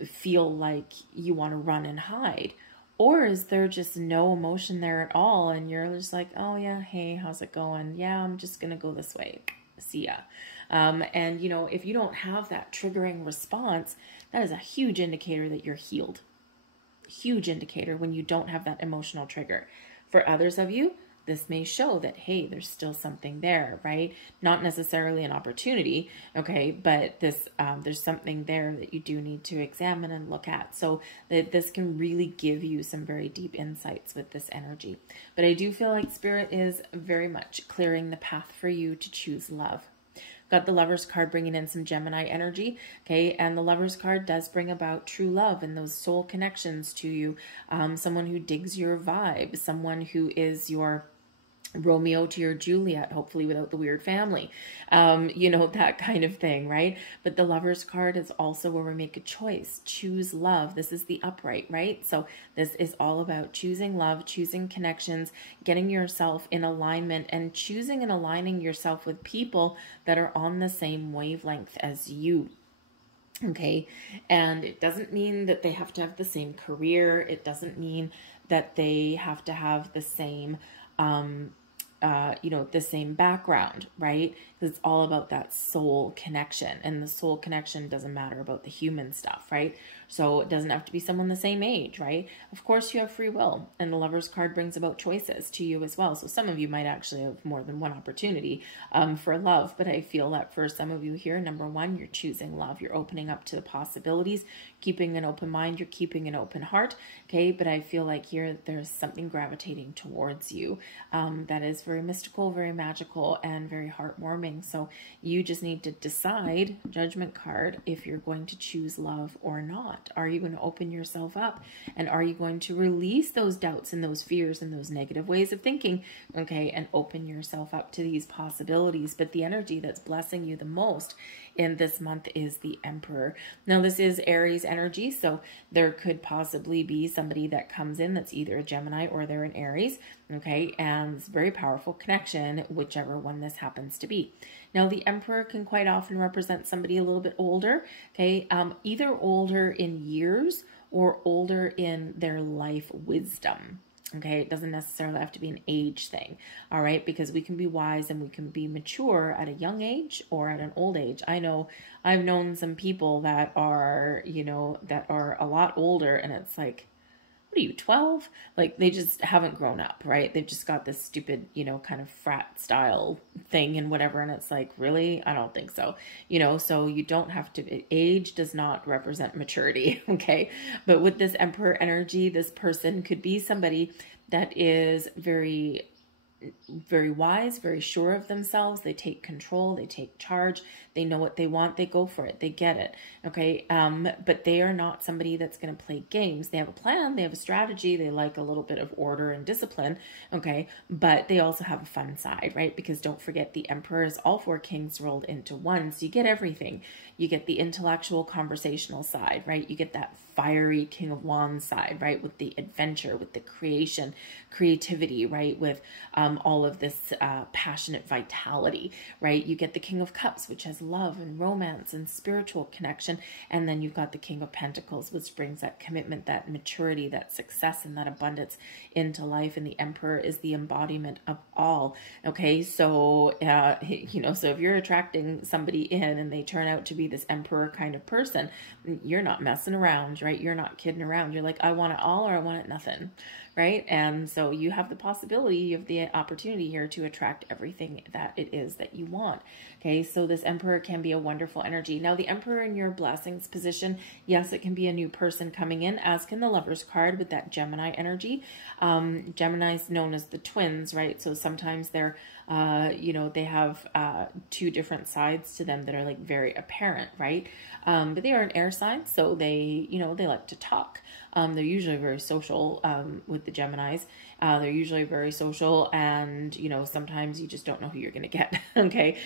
feel like you want to run and hide? Or is there just no emotion there at all? And you're just like, oh yeah, hey, how's it going? Yeah, I'm just going to go this way. See ya. And if you don't have that triggering response, that is a huge indicator that you're healed. Huge indicator when you don't have that emotional trigger. For others of you, this may show that, hey, there's still something there, right? Not necessarily an opportunity, okay, but there's something there that you do need to examine and look at. So that this can really give you some very deep insights with this energy. But I do feel like Spirit is very much clearing the path for you to choose love. Got the Lover's card bringing in some Gemini energy, okay? And the Lover's card does bring about true love and those soul connections to you. Someone who digs your vibe, someone who is your Romeo to your Juliet, hopefully without the weird family, that kind of thing, right? But the Lover's card is also where we make a choice. Choose love. This is the upright, right? So this is all about choosing love, choosing connections, getting yourself in alignment, and choosing and aligning yourself with people that are on the same wavelength as you. Okay. And it doesn't mean that they have to have the same career. It doesn't mean that they have to have the same the same background, right? Because it's all about that soul connection, and the soul connection doesn't matter about the human stuff, right? So it doesn't have to be someone the same age, right? Of course you have free will, and the Lover's card brings about choices to you as well. So some of you might actually have more than one opportunity for love, but I feel that for some of you here, number one, you're choosing love. You're opening up to the possibilities, keeping an open mind, you're keeping an open heart, okay? But I feel like here there's something gravitating towards you that is very mystical, very magical, and very heartwarming. So you just need to decide, Judgment card, if you're going to choose love or not. Are you going to open yourself up? And are you going to release those doubts and those fears and those negative ways of thinking, okay, and open yourself up to these possibilities? But the energy that's blessing you the most in this month is the Emperor. Now, this is Aries energy, so there could possibly be somebody that comes in that's either a Gemini or they're an Aries, okay, and it's a very powerful connection, whichever one this happens to be. Now, the Emperor can quite often represent somebody a little bit older, okay, either older in years or older in their life wisdom. Okay, it doesn't necessarily have to be an age thing, all right, because we can be wise and we can be mature at a young age or at an old age. I know I've known some people that are, that are a lot older, and it's like, what are you, 12? Like, they just haven't grown up, right? They've just got this stupid, you know, kind of frat style thing and whatever. And it's like, really? I don't think so. You know, so you don't have to, age does not represent maturity. Okay. But with this Emperor energy, this person could be somebody that is very wise, very sure of themselves. They take control, they take charge, they know what they want, they go for it, they get it. Okay. But they are not somebody that's going to play games. They have a plan, they have a strategy, they like a little bit of order and discipline. Okay. But they also have a fun side, right? Because don't forget, the Emperor is all four kings rolled into one. So you get everything. You get the intellectual, conversational side, right? You get that fiery King of Wands side, right? With the adventure, with the creation, creativity, right? With all of this passionate vitality, right? You get the King of Cups, which has love and romance and spiritual connection. And then you've got the King of Pentacles, which brings that commitment, that maturity, that success, and that abundance into life. And the Emperor is the embodiment of all. Okay. So, you know, so if you're attracting somebody in and they turn out to be this Emperor kind of person, you're not messing around, right? You're not kidding around. You're like, I want it all or I want it nothing. Right. And so you have the possibility, you have the opportunity here to attract everything that it is that you want. Okay. So this Emperor can be a wonderful energy. Now, the Emperor in your blessings position, yes, it can be a new person coming in, as can the Lover's card with that Gemini energy. Gemini is known as the twins, right? So sometimes they're, you know, they have two different sides to them that are like very apparent, right? But they are an air sign, so they, you know, they like to talk. They're usually very social with the Geminis. They're usually very social, and, you know, sometimes you just don't know who you're going to get, okay,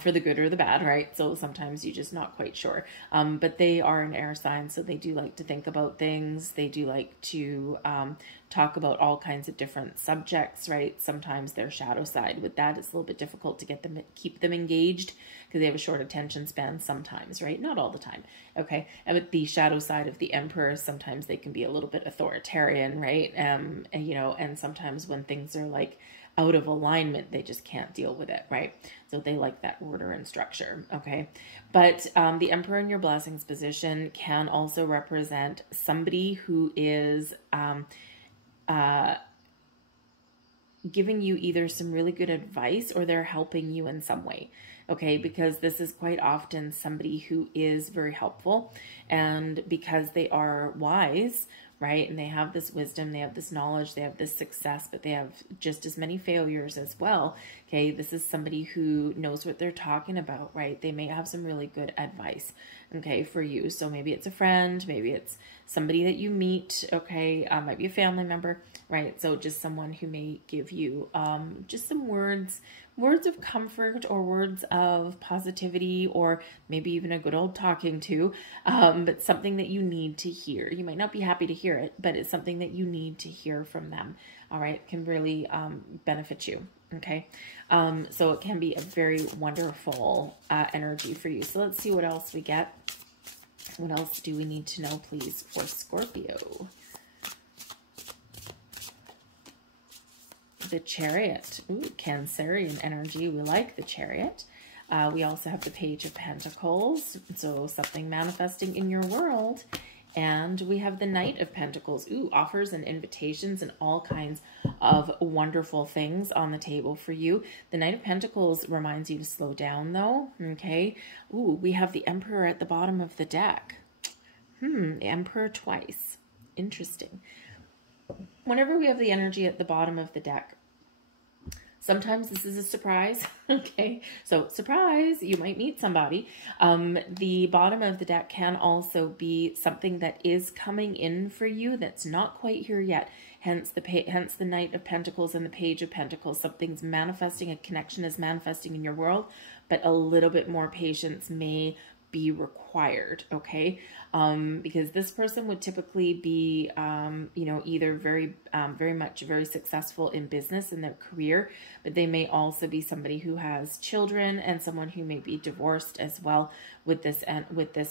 for the good or the bad, right? So sometimes you're just not quite sure. But they are an air sign, so they do like to think about things. They do like to talk about all kinds of different subjects, right? Sometimes their shadow side with that, it's a little bit difficult to get them, keep them engaged because they have a short attention span sometimes, right? Not all the time. Okay. And with the shadow side of the Emperor, sometimes they can be a little bit authoritarian, right? And, you know, and sometimes when things are like out of alignment, they just can't deal with it, right? So they like that order and structure, okay? But the Emperor in your blessings position can also represent somebody who is giving you either some really good advice or they're helping you in some way. Okay, because this is quite often somebody who is very helpful, and because they are wise, right? And they have this wisdom, they have this knowledge, they have this success, but they have just as many failures as well. Okay, this is somebody who knows what they're talking about, right? They may have some really good advice, okay, for you. So maybe it's a friend, maybe it's somebody that you meet, okay, might be a family member, right? So just someone who may give you just some words of comfort or words of positivity, or maybe even a good old talking to, but something that you need to hear. You might not be happy to hear it, but it's something that you need to hear from them. All right. It can really benefit you. Okay. So it can be a very wonderful energy for you. So let's see what else we get. What else do we need to know, please, for Scorpio? The Chariot. Ooh, Cancerian energy. We like the Chariot. We also have the Page of Pentacles. So something manifesting in your world. And we have the Knight of Pentacles. Ooh, offers and invitations and all kinds of wonderful things on the table for you. The Knight of Pentacles reminds you to slow down, though. Okay. Ooh, we have the Emperor at the bottom of the deck. The Emperor twice. Interesting. Whenever we have the energy at the bottom of the deck, sometimes this is a surprise, okay? So surprise, you might meet somebody. The bottom of the deck can also be something that is coming in for you that's not quite here yet. Hence the Knight of Pentacles and the Page of Pentacles. Something's manifesting, a connection is manifesting in your world, but a little bit more patience may be required, okay? Because this person would typically be, you know, either very successful in business in their career, but they may also be somebody who has children and someone who may be divorced as well with this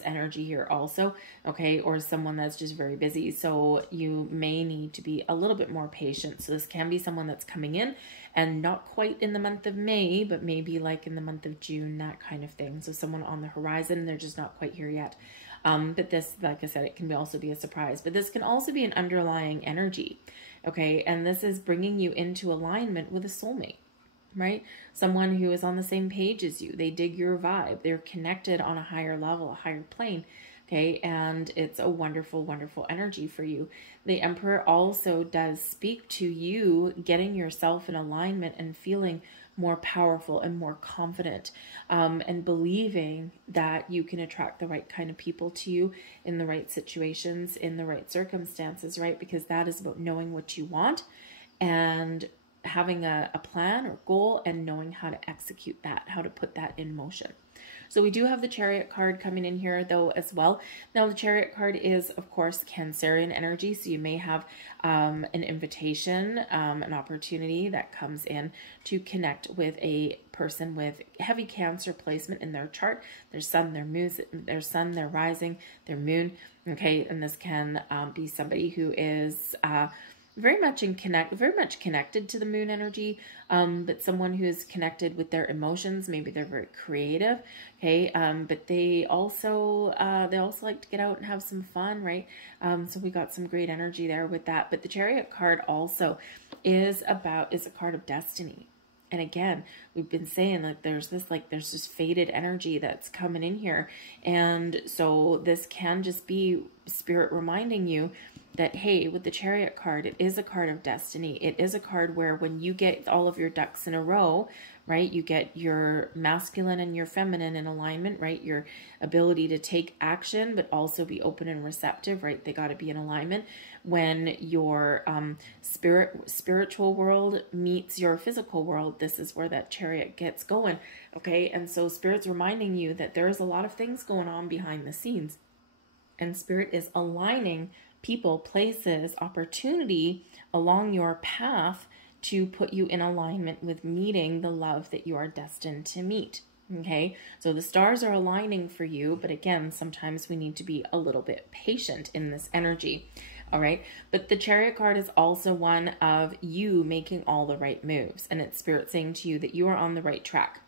energy here also, okay? Or someone that's just very busy. So you may need to be a little bit more patient. So this can be someone that's coming in and not quite in the month of May, but maybe like in the month of June, that kind of thing. So someone on the horizon, they're just not quite here yet. But this, like I said, it can also be a surprise, but this can also be an underlying energy. Okay. And this is bringing you into alignment with a soulmate, right? Someone who is on the same page as you. They dig your vibe. They're connected on a higher level, a higher plane. Okay. And it's a wonderful, wonderful energy for you. The Emperor also does speak to you getting yourself in alignment and feeling more powerful and more confident, and believing that you can attract the right kind of people to you in the right situations, in the right circumstances, right? Because that is about knowing what you want and having a plan or goal and knowing how to execute that, how to put that in motion. So we do have the Chariot card coming in here though as well. Now the Chariot card is of course Cancerian energy. So you may have an invitation, an opportunity that comes in to connect with a person with heavy Cancer placement in their chart, their sun, their rising, their moon. Okay. And this can be somebody who is very much connected to the moon energy, but someone who is connected with their emotions. Maybe they're very creative, okay, but they also like to get out and have some fun, right? So we got some great energy there with that. But the Chariot card also is a card of destiny. And again, we've been saying that there's this faded energy that's coming in here. And so this can just be Spirit reminding you that, hey, with the Chariot card, it is a card of destiny. It is a card where when you get all of your ducks in a row, right, you get your masculine and your feminine in alignment, right, your ability to take action, but also be open and receptive, right, they got to be in alignment. When your spiritual world meets your physical world, this is where that Chariot gets going, okay? And so Spirit's reminding you that there's a lot of things going on behind the scenes. And Spirit is aligning people, places, opportunity along your path to put you in alignment with meeting the love that you are destined to meet. Okay, so the stars are aligning for you, but again, sometimes we need to be a little bit patient in this energy. All right, but the Chariot card is also one of you making all the right moves, and it's Spirit saying to you that you are on the right track.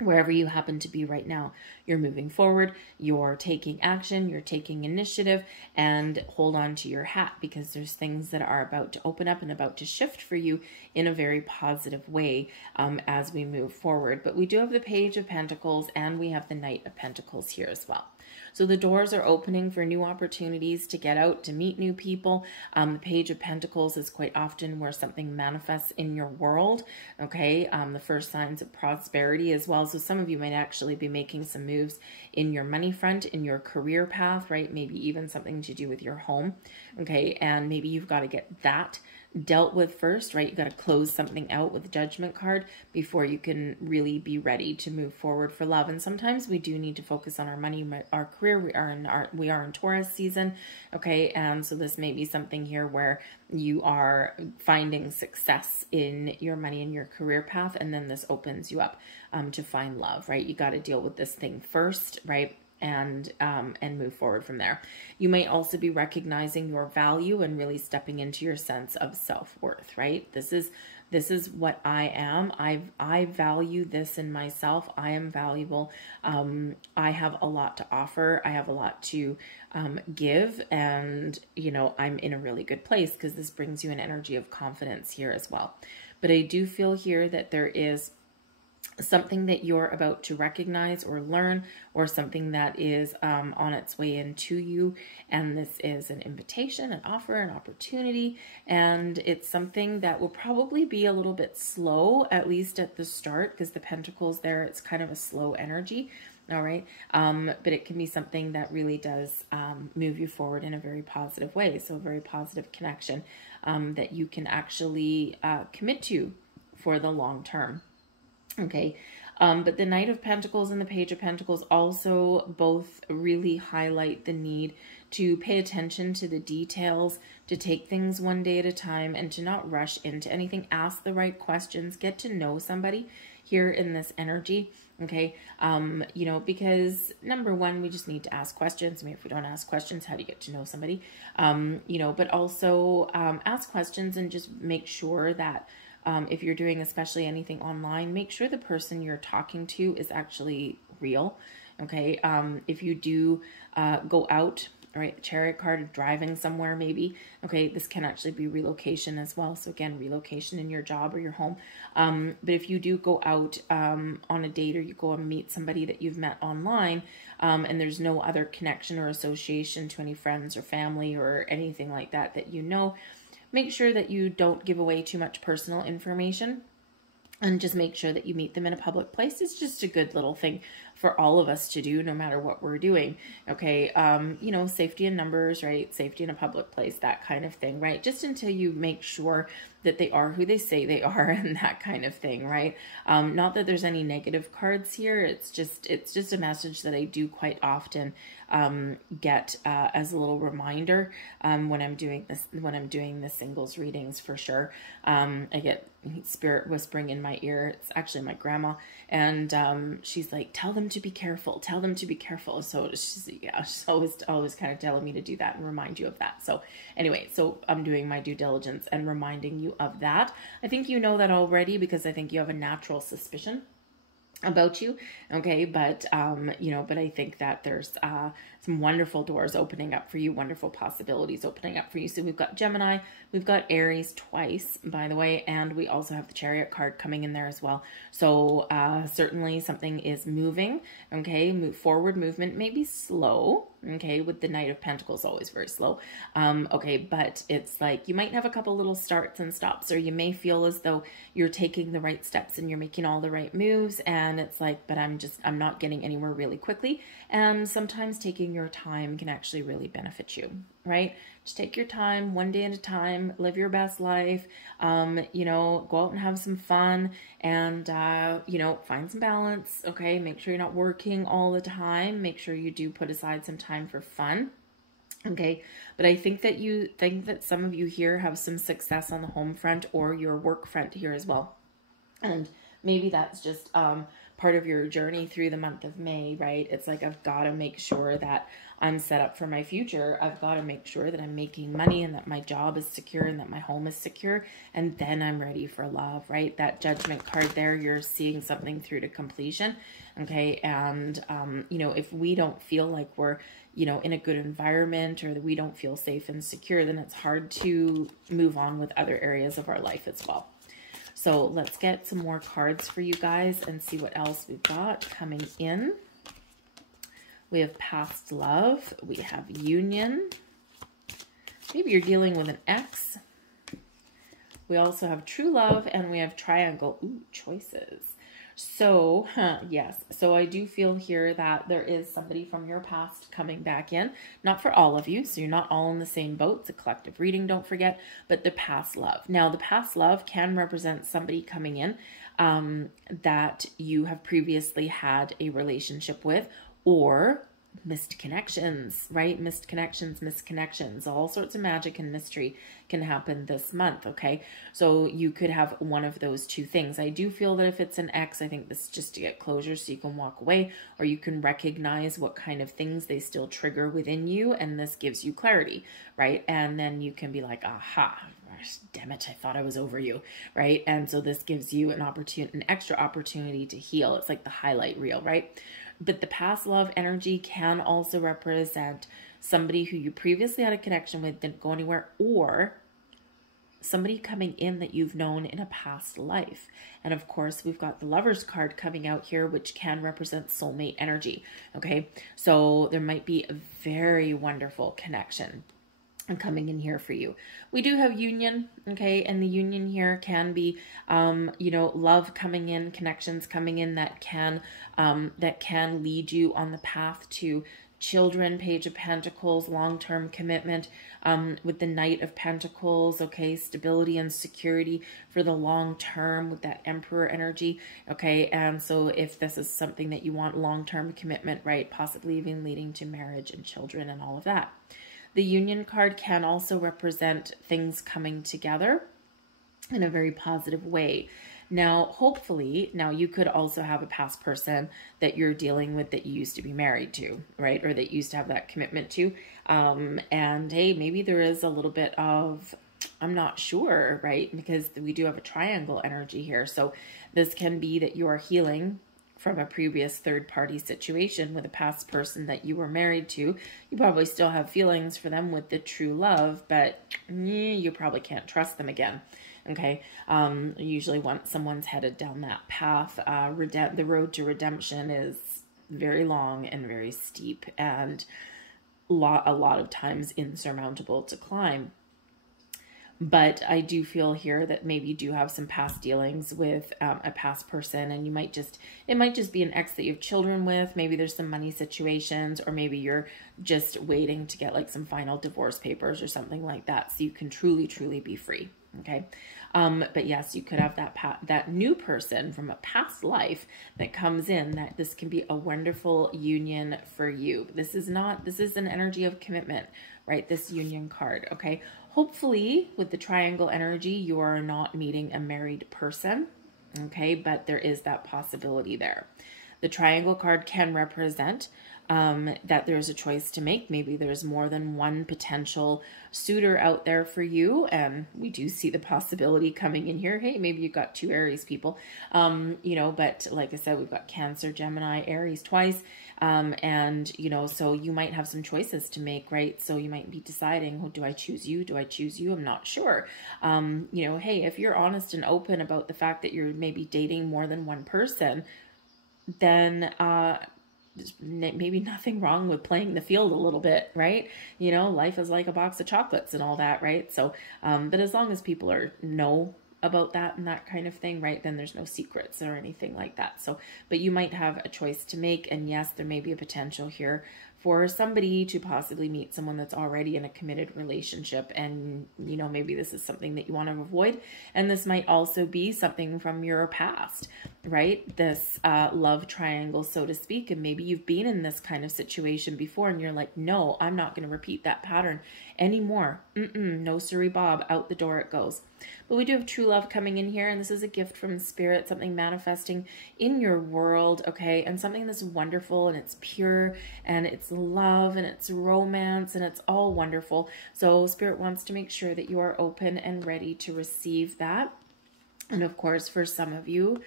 Wherever you happen to be right now, you're moving forward, you're taking action, you're taking initiative, and hold on to your hat, because there's things that are about to open up and about to shift for you in a very positive way as we move forward. But we do have the Page of Pentacles and we have the Knight of Pentacles here as well. So the doors are opening for new opportunities to get out, to meet new people. The Page of Pentacles is quite often where something manifests in your world, okay? The first signs of prosperity as well. So some of you might actually be making some moves in your money front, in your career path, right? Maybe even something to do with your home, okay? And maybe you've got to get that dealt with first, right? You got to close something out with the Judgment card before you can really be ready to move forward for love. And sometimes we do need to focus on our money, our career. We are in Taurus season, okay? And so this may be something here where you are finding success in your money and your career path, and then this opens you up to find love, right? You got to deal with this thing first, right? And move forward from there. You might also be recognizing your value and really stepping into your sense of self-worth, right? This is what I am. I value this in myself. I am valuable. I have a lot to offer. I have a lot to give, and you know, I'm in a really good place because this brings you an energy of confidence here as well. But I do feel here that there is something that you're about to recognize or learn, or something that is on its way into you, and this is an invitation, an offer, an opportunity, and it's something that will probably be a little bit slow, at least at the start, because the Pentacles there, it's kind of a slow energy. All right, but it can be something that really does move you forward in a very positive way, so a very positive connection that you can actually commit to for the long term. Okay, but the Knight of Pentacles and the Page of Pentacles also both really highlight the need to pay attention to the details, to take things one day at a time, and to not rush into anything. Ask the right questions, get to know somebody here in this energy, okay? You know, because number one, we just need to ask questions. I mean, if we don't ask questions, how do you get to know somebody? You know, but also ask questions and just make sure that if you're doing especially anything online, make sure the person you're talking to is actually real, Okay. If you do go out, all right, the Chariot card, driving somewhere maybe. Okay, this can actually be relocation as well. So again, relocation in your job or your home. But if you do go out on a date, or you go and meet somebody that you've met online, and there's no other connection or association to any friends or family or anything like that that you know, make sure that you don't give away too much personal information. And just make sure that you meet them in a public place. It's just a good little thing for all of us to do, no matter what we're doing. Okay. You know, safety in numbers, right? Safety in a public place, that kind of thing, right? Just until you make sure that they are who they say they are and that kind of thing, right? Not that there's any negative cards here. It's just a message that I do quite often get as a little reminder when I'm doing the singles readings, for sure. I get spirit whispering in my ear. It's actually my grandma, and she's like, tell them to be careful, tell them to be careful. So she's always kind of telling me to do that and remind you of that. So anyway, so I'm doing my due diligence and reminding you of that. I think you know that already, because I think you have a natural suspicion about you. Okay. But, you know, but I think that there's, some wonderful doors opening up for you, wonderful possibilities opening up for you. So we've got Gemini, we've got Aries twice, by the way, and we also have the Chariot card coming in there as well. So, certainly something is moving. Okay. Move forward, movement may be slow. Okay. With the Knight of Pentacles, always very slow. Okay. But it's like, you might have a couple little starts and stops, or you may feel as though you're taking the right steps and you're making all the right moves. And it's like, but I'm not getting anywhere really quickly. And sometimes taking your time can actually really benefit you, right? Just take your time, one day at a time, live your best life, you know, go out and have some fun, and, you know, find some balance. Okay. Make sure you're not working all the time. Make sure you do put aside some time for fun. Okay. But I think that some of you here have some success on the home front or your work front here as well. And maybe that's just, part of your journey through the month of May, right? It's like, I've got to make sure that I'm set up for my future. I've got to make sure that I'm making money and that my job is secure and that my home is secure. And then I'm ready for love, right? That Judgment card there, you're seeing something through to completion. Okay. And, you know, if we don't feel like we're, you know, in a good environment, or that we don't feel safe and secure, then it's hard to move on with other areas of our life as well. So let's get some more cards for you guys and see what else we've got coming in. We have past love. We have union. Maybe you're dealing with an ex. We also have true love, and we have triangle. Ooh, choices. So, yes. So I do feel here that there is somebody from your past coming back in. Not for all of you, so you're not all in the same boat. It's a collective reading, don't forget. But the past love. Now, the past love can represent somebody coming in that you have previously had a relationship with, or missed connections, right? Missed connections, all sorts of magic and mystery can happen this month. Okay. So you could have one of those two things. I do feel that if it's an ex, I think this is just to get closure so you can walk away, or you can recognize what kind of things they still trigger within you. And this gives you clarity, right? And then you can be like, aha, damn it, I thought I was over you, right? And so this gives you an extra opportunity to heal. It's like the highlight reel, right? But the past love energy can also represent somebody who you previously had a connection with, didn't go anywhere, or somebody coming in that you've known in a past life. And of course, we've got the Lovers card coming out here, which can represent soulmate energy. Okay. So there might be a very wonderful connection coming in here for you. We do have union, okay, and the union here can be, you know, love coming in, connections coming in that can lead you on the path to children, Page of Pentacles, long-term commitment, with the Knight of Pentacles, okay, stability and security for the long term with that Emperor energy, okay, and so if this is something that you want, long-term commitment, right, possibly even leading to marriage and children and all of that. The Union card can also represent things coming together in a very positive way. Now, hopefully, now you could also have a past person that you're dealing with that you used to be married to, right? Or that you used to have that commitment to. And hey, maybe there is a little bit of, I'm not sure, right? Because we do have a triangle energy here. So this can be that you are healing from a previous third-party situation with a past person that you were married to. You probably still have feelings for them with the true love, but you probably can't trust them again. Okay. Usually once someone's headed down that path, the road to redemption is very long and very steep, and a lot of times insurmountable to climb. But I do feel here that maybe you do have some past dealings with a past person, and it might just be an ex that you have children with. Maybe there's some money situations, or maybe you're just waiting to get like some final divorce papers or something like that, so you can truly, truly be free. Okay. But yes, you could have that new person from a past life that comes in, that this can be a wonderful union for you. This is an energy of commitment, right? This union card. Okay. Hopefully with the triangle energy, you are not meeting a married person. Okay. But there is that possibility there. The triangle card can represent that there's a choice to make. Maybe there's more than one potential suitor out there for you. And we do see the possibility coming in here. Hey, maybe you've got 2 Aries people, but like I said, we've got Cancer, Gemini, Aries twice. And, so you might have some choices to make, right? So you might be deciding, well, do I choose you? Do I choose you? I'm not sure. Hey, if you're honest and open about the fact that you're maybe dating more than one person, then, there's maybe nothing wrong with playing the field a little bit, right? Life is like a box of chocolates and all that, right? So, but as long as people know about that and that kind of thing, right, then there's no secrets or anything like that. So, but you might have a choice to make, and yes, there may be a potential here for somebody to possibly meet someone that's already in a committed relationship. And, maybe this is something that you want to avoid. And this might also be something from your past, right? This love triangle, so to speak. And maybe you've been in this kind of situation before and you're like, no, I'm not going to repeat that pattern anymore. No siree Bob, out the door it goes. But we do have true love coming in here, and this is a gift from spirit, something manifesting in your world, okay? And something that's wonderful, and it's pure, and it's love, and it's romance, and it's all wonderful. So spirit wants to make sure that you are open and ready to receive that. And of course, for some of you,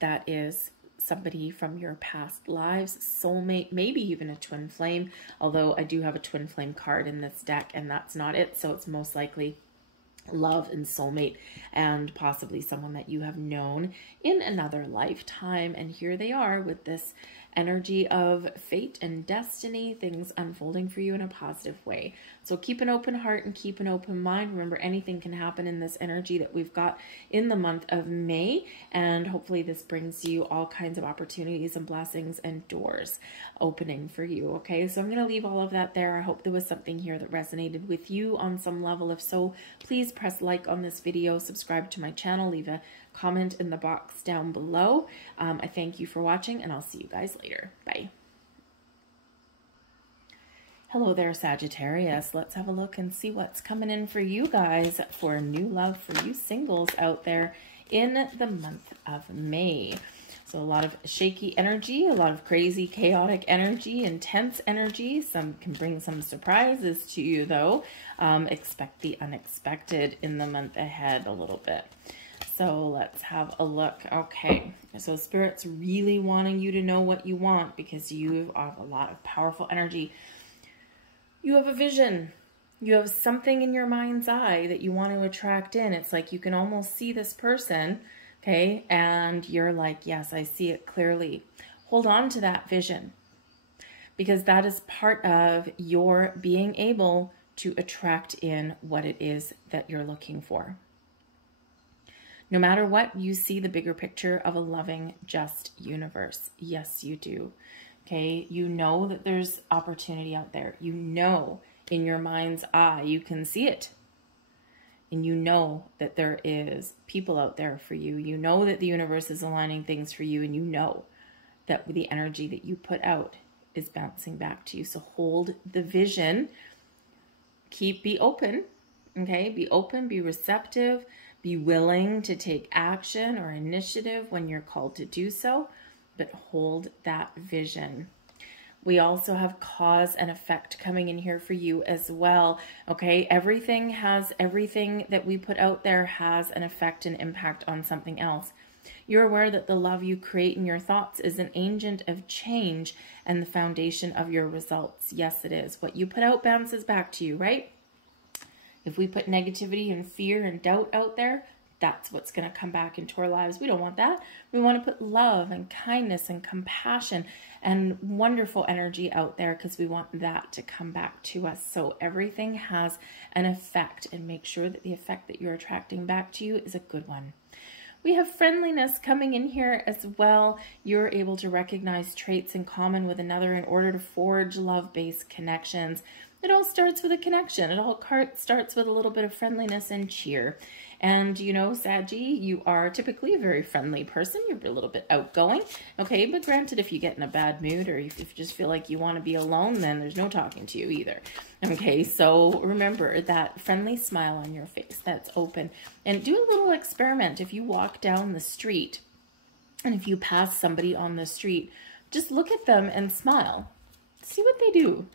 that is somebody from your past lives, soulmate, maybe even a twin flame, although I do have a twin flame card in this deck, and that's not it. So it's most likely love and soulmate, and possibly someone that you have known in another lifetime. And here they are with this energy of fate and destiny, things unfolding for you in a positive way. So keep an open heart and keep an open mind. Remember, anything can happen in this energy that we've got in the month of May. And hopefully this brings you all kinds of opportunities and blessings and doors opening for you. Okay, so I'm going to leave all of that there. I hope there was something here that resonated with you on some level. If so, please press like on this video, subscribe to my channel, leave a comment in the box down below. I thank you for watching, and I'll see you guys later. Bye. Hello there, Sagittarius. Let's have a look and see what's coming in for you guys for new love for you singles out there in the month of May. So a lot of shaky energy, a lot of crazy, chaotic energy, intense energy. Some can bring some surprises to you, though. Expect the unexpected in the month ahead a little bit. So let's have a look. Okay, so Spirit's really wanting you to know what you want, because you have a lot of powerful energy. You have a vision. You have something in your mind's eye that you want to attract in. It's like you can almost see this person, okay? And you're like, yes, I see it clearly. Hold on to that vision, because that is part of your being able to attract in what it is that you're looking for. No matter what, you see the bigger picture of a loving, just universe. Yes, you do. Okay, you know that there's opportunity out there. You know in your mind's eye, you can see it. And you know that there is people out there for you. You know that the universe is aligning things for you, and you know that the energy that you put out is bouncing back to you. So hold the vision. Be open, okay? Be open, be receptive. Be willing to take action or initiative when you're called to do so, but hold that vision. We also have cause and effect coming in here for you as well. Okay, everything that we put out there has an effect and impact on something else. You're aware that the love you create in your thoughts is an agent of change and the foundation of your results. Yes, it is. What you put out bounces back to you, right? If we put negativity and fear and doubt out there, that's what's going to come back into our lives. We don't want that. We want to put love and kindness and compassion and wonderful energy out there because we want that to come back to us. So everything has an effect, and make sure that the effect that you're attracting back to you is a good one. We have friendliness coming in here as well. You're able to recognize traits in common with another in order to forge love-based connections. It all starts with a connection. It all starts with a little bit of friendliness and cheer. And, you know, Saggy, you are typically a very friendly person. You're a little bit outgoing, okay? But granted, if you get in a bad mood or if you just feel like you want to be alone, then there's no talking to you either, okay? So remember that friendly smile on your face that's open. And do a little experiment. If you walk down the street and if you pass somebody on the street, just look at them and smile. See what they do.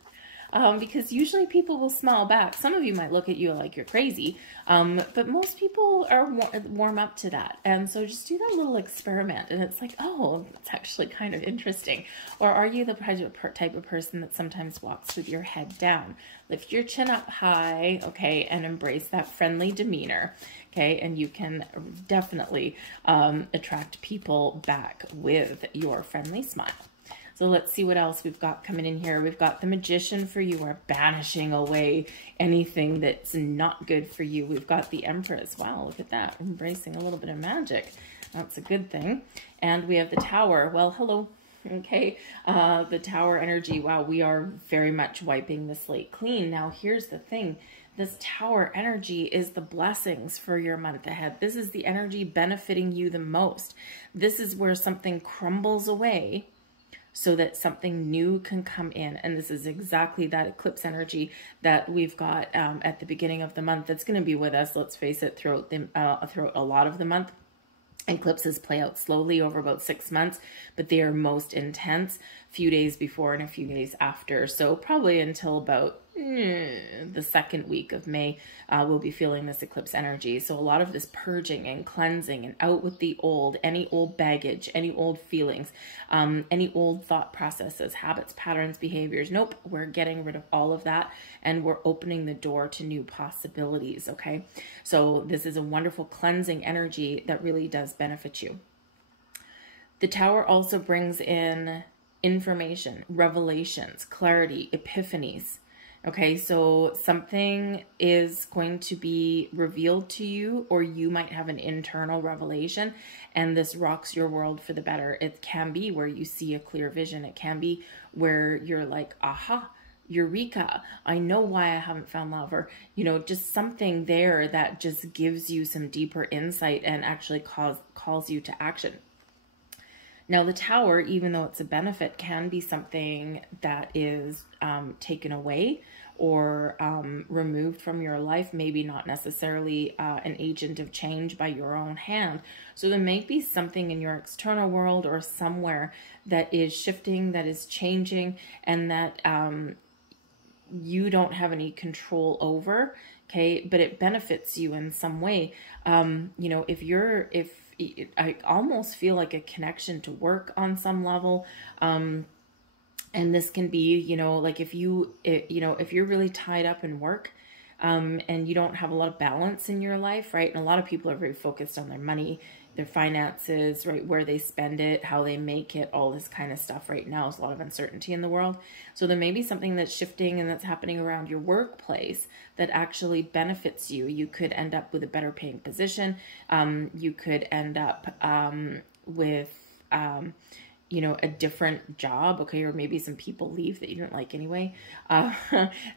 Because usually people will smile back. Some of you might look at you like you're crazy, but most people are warm up to that. And so just do that little experiment, and it's like, oh, it's actually kind of interesting. Or are you the type of person that sometimes walks with your head down? Lift your chin up high, okay, and embrace that friendly demeanor, okay? And you can definitely attract people back with your friendly smile. So let's see what else we've got coming in here. We've got the Magician for you. We're banishing away anything that's not good for you. We've got the Empress. Wow, look at that. Embracing a little bit of magic. That's a good thing. And we have the Tower. Well, hello. Okay, the Tower energy. Wow, we are very much wiping the slate clean. Now, here's the thing. This Tower energy is the blessings for your month ahead. This is the energy benefiting you the most. This is where something crumbles away so that something new can come in. And this is exactly that eclipse energy that we've got at the beginning of the month that's going to be with us, let's face it, throughout a lot of the month. Eclipses play out slowly over about 6 months, but they are most intense a few days before and a few days after. So probably until about the second week of May, we'll be feeling this eclipse energy. So a lot of this purging and cleansing and out with the old, any old baggage, any old feelings, any old thought processes, habits, patterns, behaviors. Nope, we're getting rid of all of that and we're opening the door to new possibilities, okay? So this is a wonderful cleansing energy that really does benefit you. The Tower also brings in information, revelations, clarity, epiphanies. Okay, so something is going to be revealed to you, or you might have an internal revelation, and this rocks your world for the better. It can be where you see a clear vision. It can be where you're like, aha, eureka, I know why I haven't found love, or, you know, just something there that just gives you some deeper insight and actually calls you to action. Now, the Tower, even though it's a benefit, can be something that is taken away or removed from your life, maybe not necessarily an agent of change by your own hand. So there may be something in your external world or somewhere that is shifting, that is changing, and that you don't have any control over, okay? But it benefits you in some way. You know, I almost feel like a connection to work on some level. And this can be, you know, like if you're really tied up in work, and you don't have a lot of balance in your life, right? And a lot of people are very focused on their money, their finances, right? Where they spend it, how they make it, all this kind of stuff right now. There's a lot of uncertainty in the world. So there may be something that's shifting and that's happening around your workplace that actually benefits you. You could end up with a better paying position. You could end up with, you know, a different job, okay, or maybe some people leave that you don't like anyway.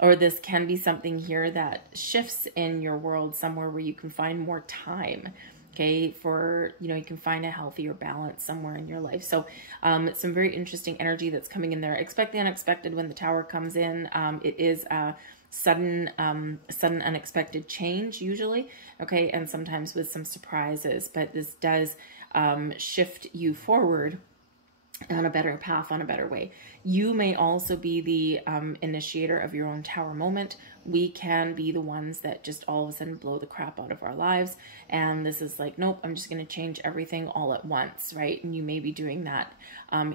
Or this can be something here that shifts in your world somewhere where you can find more time, okay, for, you know, you can find a healthier balance somewhere in your life. So some very interesting energy that's coming in there. Expect the unexpected when the Tower comes in. It is a sudden unexpected change usually, okay, and sometimes with some surprises, but this does shift you forward on a better path, on a better way. You may also be the initiator of your own tower moment. We can be the ones that just all of a sudden blow the crap out of our lives. And this is like, nope, I'm just going to change everything all at once, right? And you may be doing that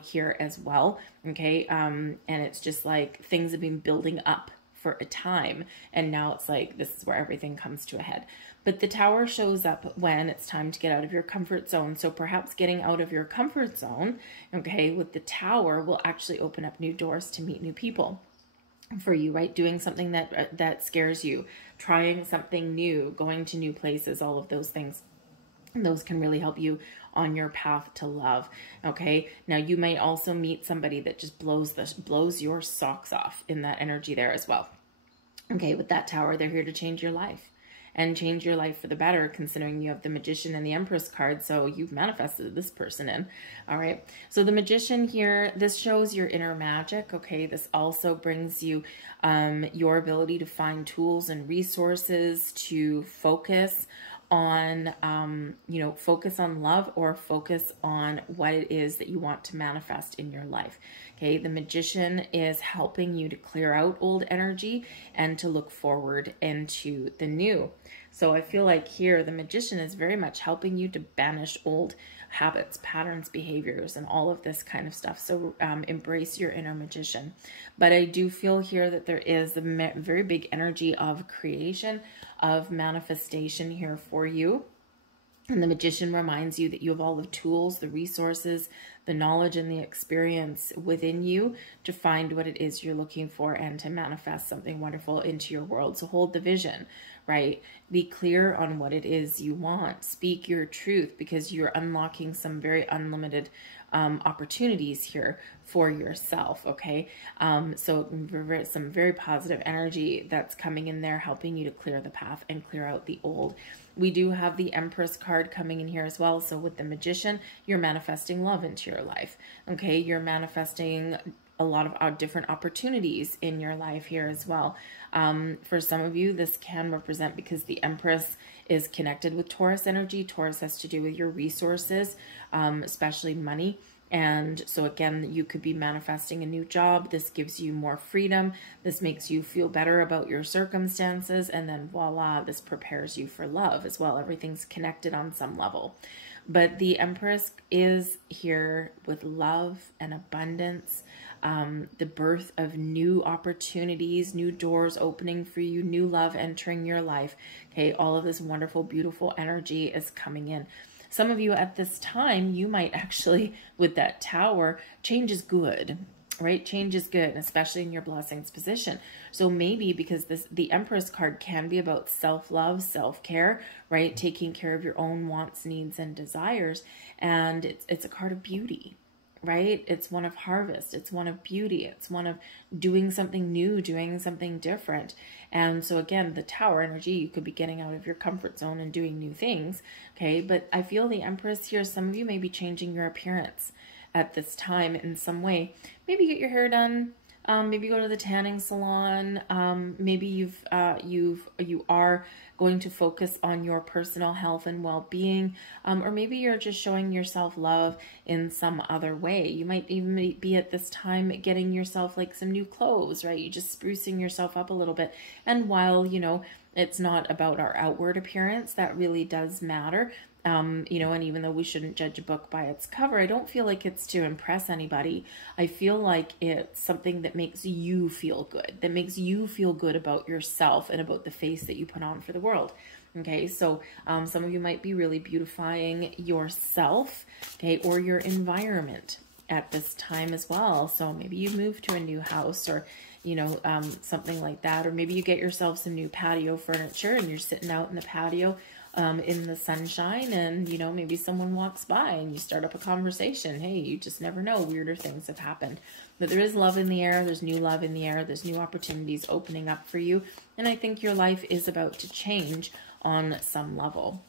here as well, okay? And it's just like things have been building up for a time, and now it's like this is where everything comes to a head. But the tower shows up when it's time to get out of your comfort zone. So perhaps getting out of your comfort zone, okay, with the tower will actually open up new doors to meet new people for you, right? Doing something that scares you, trying something new, going to new places, all of those things. And those can really help you on your path to love. Okay. Now you may also meet somebody that just blows your socks off in that energy there as well. Okay. With that tower, they're here to change your life and change your life for the better, considering you have the Magician and the Empress card. So you've manifested this person in. All right. So the Magician here, this shows your inner magic. Okay. This also brings you your ability to find tools and resources to focus on, focus on love, or focus on what it is that you want to manifest in your life. Okay. The Magician is helping you to clear out old energy and to look forward into the new. So I feel like here the Magician is very much helping you to banish old habits, patterns, behaviors, and all of this kind of stuff. So embrace your inner Magician. But I do feel here that there is a very big energy of creation, of manifestation here for you. And the Magician reminds you that you have all the tools, the resources, the knowledge, and the experience within you to find what it is you're looking for and to manifest something wonderful into your world. So hold the vision, right? Be clear on what it is you want. Speak your truth, because you're unlocking some very unlimited opportunities here for yourself. Okay. So some very positive energy that's coming in there, helping you to clear the path and clear out the old. We do have the Empress card coming in here as well. So with the Magician, you're manifesting love into your life. Okay. You're manifesting a lot of different opportunities in your life here as well. For some of you, this can represent, because the Empress is connected with Taurus energy. Taurus has to do with your resources, especially money. And so again, you could be manifesting a new job. This gives you more freedom. This makes you feel better about your circumstances. And then voila, this prepares you for love as well. Everything's connected on some level. But the Empress is here with love and abundance, the birth of new opportunities, new doors opening for you, new love entering your life. Okay, all of this wonderful, beautiful energy is coming in. Some of you at this time, you might actually, with that tower, change is good, right? Change is good, especially in your blessings position. So maybe because the Empress card can be about self-love, self-care, right? Taking care of your own wants, needs, and desires. And it's a card of beauty, right? It's one of harvest. It's one of beauty. It's one of doing something new, doing something different. And so again, the tower energy, you could be getting out of your comfort zone and doing new things. Okay. But I feel the Empress here, some of you may be changing your appearance at this time in some way. Maybe get your hair done. Maybe go to the tanning salon. Maybe you are going to focus on your personal health and well-being, or maybe you're just showing yourself love in some other way. You might even be at this time getting yourself like some new clothes, right? You just sprucing yourself up a little bit. And while, you know, it's not about our outward appearance, that really does matter. You know, and even though we shouldn't judge a book by its cover, I don't feel like it's to impress anybody. I feel like it's something that makes you feel good, that makes you feel good about yourself and about the face that you put on for the world. Okay, so some of you might be really beautifying yourself, okay, or your environment at this time as well. So maybe you move to a new house, or you know, something like that, or maybe you get yourself some new patio furniture and you're sitting out in the patio in the sunshine, and you know, maybe someone walks by and you start up a conversation. Hey, you just never know, weirder things have happened. But there is love in the air, there's new love in the air, there's new opportunities opening up for you, and I think your life is about to change on some level.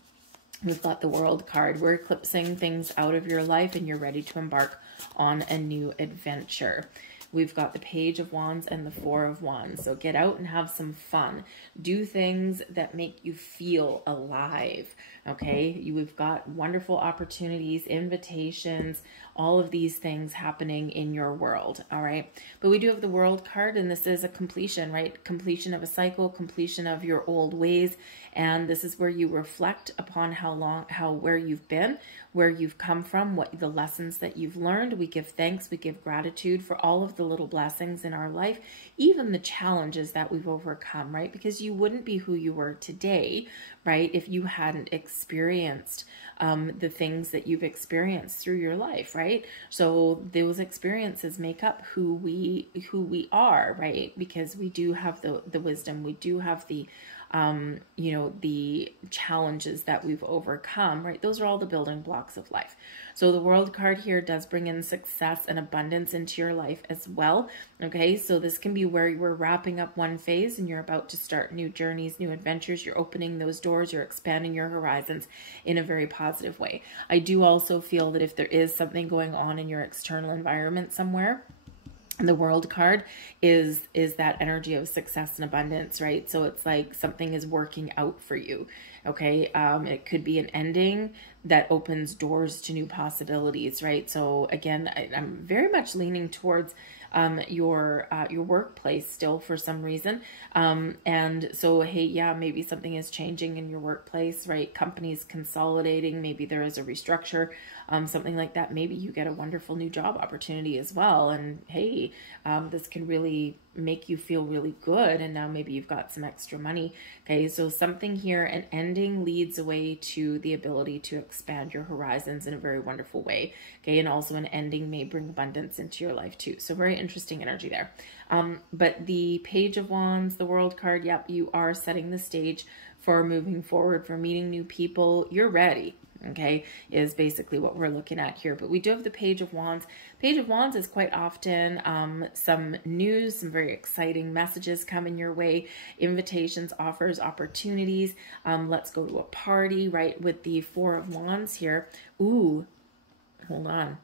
We've got the World card. We're eclipsing things out of your life and you're ready to embark on a new adventure. We've got the Page of Wands and the Four of Wands. So get out and have some fun. Do things that make you feel alive, okay? We've got wonderful opportunities, invitations, all of these things happening in your world. All right. But we do have the World card, and this is a completion, right? Completion of a cycle, completion of your old ways. And this is where you reflect upon where you've been, where you've come from, what the lessons that you've learned. We give thanks, we give gratitude for all of the little blessings in our life, even the challenges that we've overcome, right? Because you wouldn't be who you were today, right, if you hadn't experienced the things that you've experienced through your life, right? So those experiences make up who we are, right? Because we do have the wisdom, we do have the you know, the challenges that we've overcome, right? Those are all the building blocks of life. So the World card here does bring in success and abundance into your life as well. Okay, so this can be where you were wrapping up one phase and you're about to start new journeys, new adventures. You're opening those doors, you're expanding your horizons in a very positive way. I do also feel that if there is something going on in your external environment somewhere, the World card is that energy of success and abundance, right? So it's like something is working out for you, okay? It could be an ending that opens doors to new possibilities, right? So again, I'm very much leaning towards your workplace still for some reason. And so, hey, yeah, maybe something is changing in your workplace, right? Companies consolidating, maybe there is a restructure, something like that. Maybe you get a wonderful new job opportunity as well. And hey, this can really make you feel really good. And now maybe you've got some extra money. Okay. So something here, an ending leads away to the ability to expand your horizons in a very wonderful way. Okay. And also an ending may bring abundance into your life too. So very interesting energy there. But the Page of Wands, the World card, yep, you are setting the stage for moving forward, for meeting new people. You're ready. Okay, is basically what we're looking at here. But we do have the Page of Wands. Page of Wands is quite often some news, some very exciting messages coming your way, invitations, offers, opportunities. Let's go to a party, right? With the Four of Wands here. Ooh, hold on.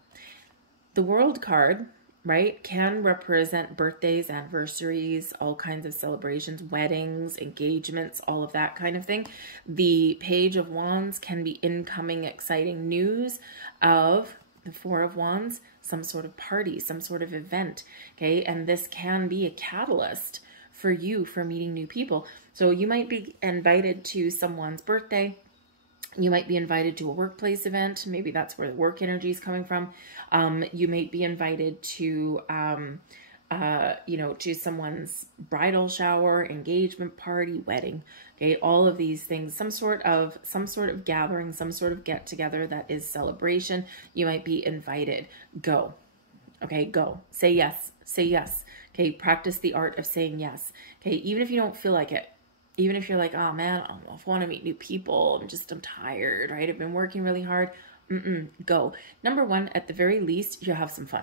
The World card, right, can represent birthdays, anniversaries, all kinds of celebrations, weddings, engagements, all of that kind of thing. The Page of Wands can be incoming exciting news of the Four of Wands, some sort of party, some sort of event, okay? And this can be a catalyst for you for meeting new people. So you might be invited to someone's birthday. You might be invited to a workplace event. Maybe that's where the work energy is coming from. You may be invited to, you know, to someone's bridal shower, engagement party, wedding. Okay, all of these things, some sort of gathering, some sort of get together that is celebration. You might be invited. Go. Okay, go. Say yes. Say yes. Okay, practice the art of saying yes. Okay, even if you don't feel like it. Even if you're like, oh man, I want to meet new people. I'm tired, right? I've been working really hard. Go. Number one, at the very least, you'll have some fun.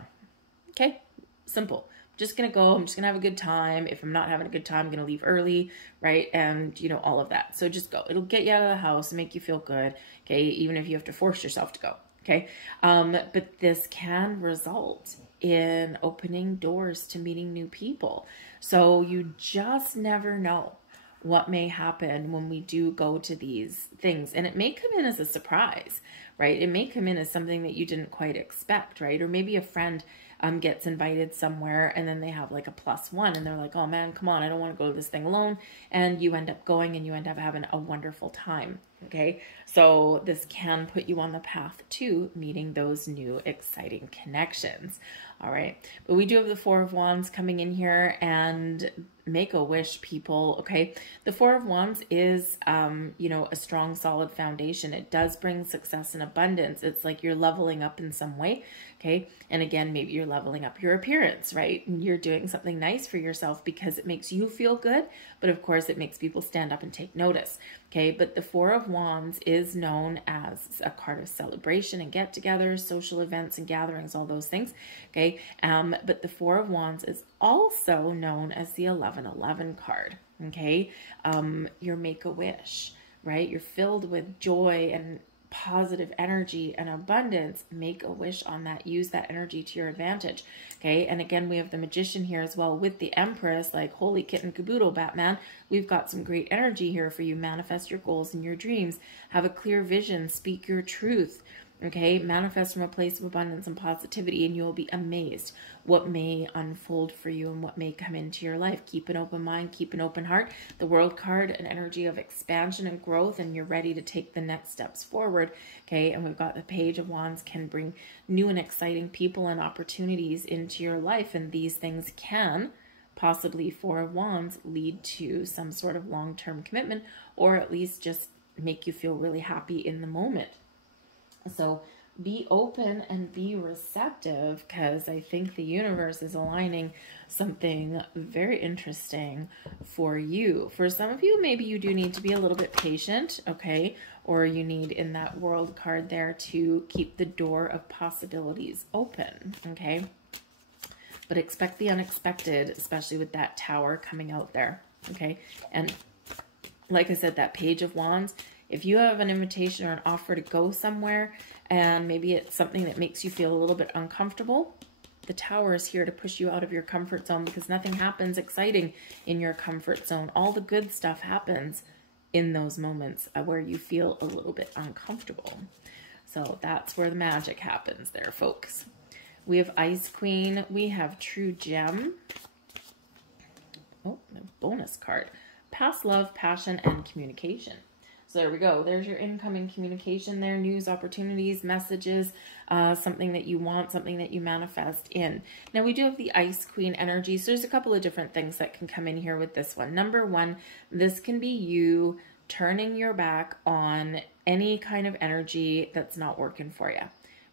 Okay? Simple. I'm just going to go. I'm just going to have a good time. If I'm not having a good time, I'm going to leave early, right? And, you know, all of that. So just go. It'll get you out of the house and make you feel good. Okay? Even if you have to force yourself to go. Okay? But this can result in opening doors to meeting new people. So you just never know what may happen when we do go to these things. And it may come in as a surprise, right? It may come in as something that you didn't quite expect, right? Or maybe a friend gets invited somewhere and then they have like a +1 and they're like, oh man, come on, I don't want to go to this thing alone. And you end up going and you end up having a wonderful time. Okay, so this can put you on the path to meeting those new exciting connections. All right, but we do have the Four of Wands coming in here, and make a wish, people. Okay, the Four of Wands is, you know, a strong, solid foundation. It does bring success and abundance. It's like you're leveling up in some way. Okay, and again, maybe you're leveling up your appearance, right? And you're doing something nice for yourself because it makes you feel good, but of course, it makes people stand up and take notice. Okay, but the Four of Wands is known as a card of celebration and get-togethers, social events and gatherings, all those things. Okay, but the Four of Wands is also known as the 1111 card. Okay, your Make-A-Wish, right? You're filled with joy and positive energy and abundance. Make a wish on that. Use that energy to your advantage. Okay, and again, we have the Magician here as well with the Empress. Like, holy kitten caboodle, Batman. We've got some great energy here for you. Manifest your goals and your dreams. Have a clear vision. Speak your truth. Okay, manifest from a place of abundance and positivity, and you'll be amazed what may unfold for you and what may come into your life. Keep an open mind, keep an open heart. The World card, an energy of expansion and growth, and you're ready to take the next steps forward. Okay, and we've got the Page of Wands, can bring new and exciting people and opportunities into your life, and these things can possibly, Four of Wands, lead to some sort of long-term commitment, or at least just make you feel really happy in the moment. So be open and be receptive, because I think the universe is aligning something very interesting for you. For some of you, maybe you do need to be a little bit patient, okay? Or you need, in that World card there, to keep the door of possibilities open, okay? But expect the unexpected, especially with that Tower coming out there, okay? And like I said, that Page of Wands, if you have an invitation or an offer to go somewhere, and maybe it's something that makes you feel a little bit uncomfortable, the Tower is here to push you out of your comfort zone, because nothing happens exciting in your comfort zone. All the good stuff happens in those moments where you feel a little bit uncomfortable. So that's where the magic happens there, folks. We have Ice Queen. We have True Gem. Oh, the bonus card. Past love, passion, and communication. So there we go. There's your incoming communication there, news, opportunities, messages, something that you want, something that you manifest in. Now we do have the Ice Queen energy. So there's a couple of different things that can come in here with this one. Number one, this can be you turning your back on any kind of energy that's not working for you,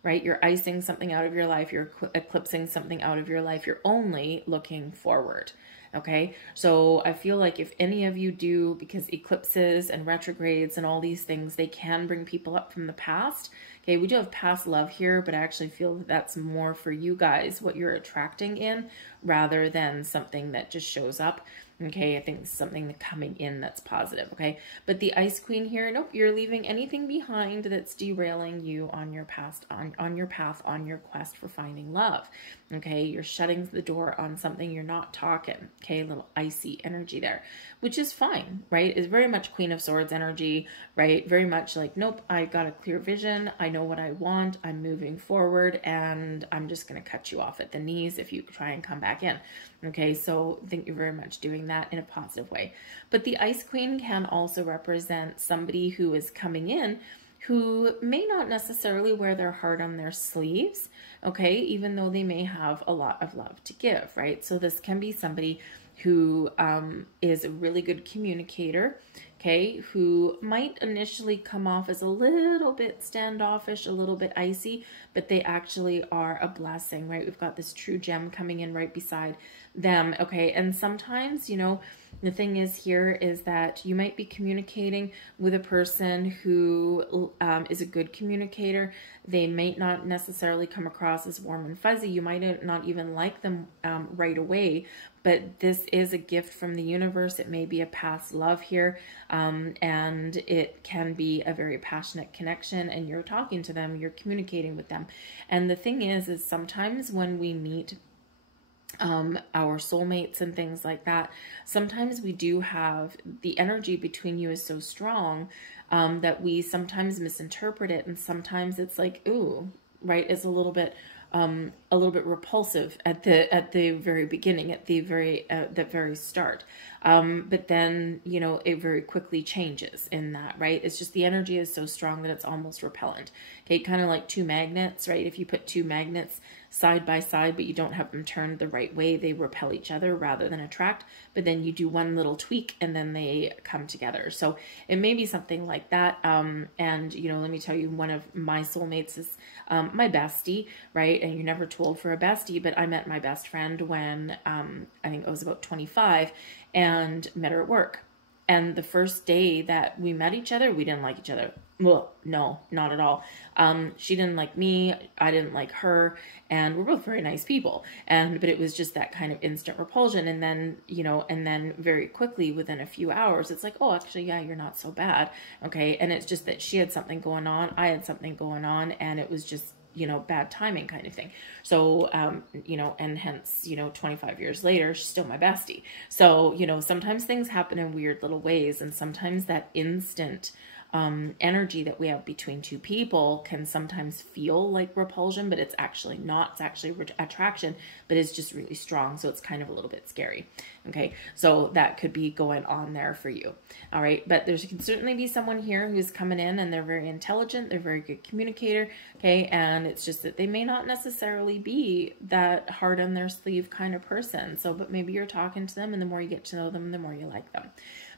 right? You're icing something out of your life. You're eclipsing something out of your life. You're only looking forward. Okay, so I feel like if any of you do, because eclipses and retrogrades and all these things, they can bring people up from the past. Okay, we do have past love here, but I actually feel that that's more for you guys, what you're attracting in, rather than something that just shows up. Okay, I think it's something coming in that's positive, okay? But the Ice Queen here, nope, you're leaving anything behind that's derailing you on your past, on your path, on your quest for finding love, okay? You're shutting the door on something, you're not talking, okay? A little icy energy there, which is fine, right? It's very much Queen of Swords energy, right? Very much like, nope, I got a clear vision, I know what I want, I'm moving forward, and I'm just going to cut you off at the knees if you try and come back in. Okay, so I think you're very much doing that in a positive way. But the Ice Queen can also represent somebody who is coming in who may not necessarily wear their heart on their sleeves, okay, even though they may have a lot of love to give, right? So this can be somebody who is a really good communicator, okay, who might initially come off as a little bit standoffish, a little bit icy, but they actually are a blessing, right? We've got this True Gem coming in right beside them, okay? And sometimes, you know, the thing is here is that you might be communicating with a person who is a good communicator. They may not necessarily come across as warm and fuzzy. You might not even like them right away, but this is a gift from the universe. It may be a past love here, and it can be a very passionate connection, and you're talking to them, you're communicating with them. And the thing is sometimes when we meet our soulmates and things like that, sometimes we do have the energy between you is so strong that we sometimes misinterpret it, and sometimes it's like, ooh, right, it's a little bit repulsive at the very beginning, at the very start, but then, you know, it very quickly changes in that, right? It's just the energy is so strong that it's almost repellent. Okay, kind of like two magnets, right? If you put two magnets side by side, but you don't have them turned the right way, they repel each other rather than attract. But then you do one little tweak and then they come together. So it may be something like that. And, you know, let me tell you, one of my soulmates is my bestie, right? And you're never too old for a bestie, but I met my best friend when I think I was about 25 and met her at work. And the first day that we met each other, we didn't like each other. Well, no, not at all. She didn't like me. I didn't like her. And we're both very nice people. But it was just that kind of instant repulsion. And then, you know, and then very quickly within a few hours, it's like, oh, actually, yeah, you're not so bad. Okay. And it's just that she had something going on. I had something going on. And it was just, you know, bad timing kind of thing. So, you know, and hence, you know, 25 years later, she's still my bestie. So, you know, sometimes things happen in weird little ways, and sometimes that instant energy that we have between two people can sometimes feel like repulsion, but it's actually not. It's actually attraction, but it's just really strong. So it's kind of a little bit scary. Okay. So that could be going on there for you. All right. But there can certainly be someone here who's coming in and they're very intelligent. They're a very good communicator. Okay. And it's just that they may not necessarily be that hard on their sleeve kind of person. So, but maybe you're talking to them, and the more you get to know them, the more you like them.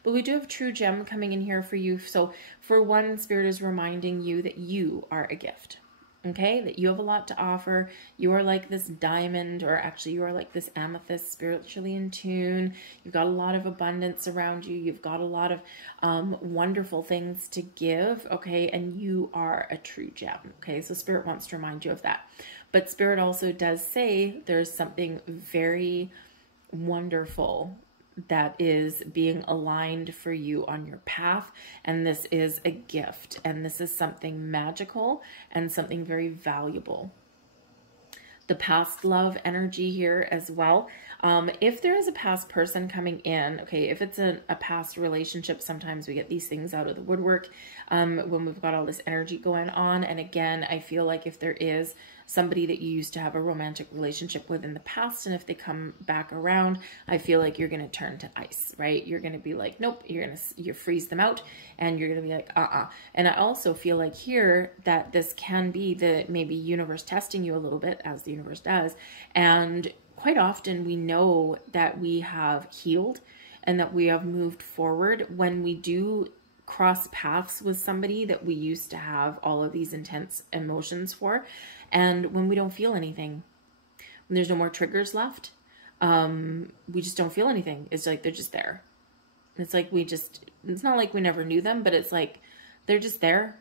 But we do have True Gem coming in here for you. So for one, Spirit is reminding you that you are a gift. Okay, that you have a lot to offer. You are like this diamond, or actually you are like this amethyst, spiritually in tune. You've got a lot of abundance around you. You've got a lot of wonderful things to give. Okay, and you are a true gem. Okay, so Spirit wants to remind you of that. But Spirit also does say there's something very wonderful that is being aligned for you on your path, and this is a gift, and this is something magical and something very valuable. The past love energy here as well. If there is a past person coming in, okay, if it's a past relationship, sometimes we get these things out of the woodwork when we've got all this energy going on. And again, I feel like if there is somebody that you used to have a romantic relationship with in the past, and if they come back around, I feel like you're going to turn to ice, right? You're going to be like, nope, you freeze them out, and you're going to be like, And I also feel like here that this can be the maybe universe testing you a little bit, as the universe does. And quite often we know that we have healed and that we have moved forward when we do cross paths with somebody that we used to have all of these intense emotions for. And when we don't feel anything, when there's no more triggers left, we just don't feel anything. It's like they're just there. It's like it's not like we never knew them, but it's like they're just there.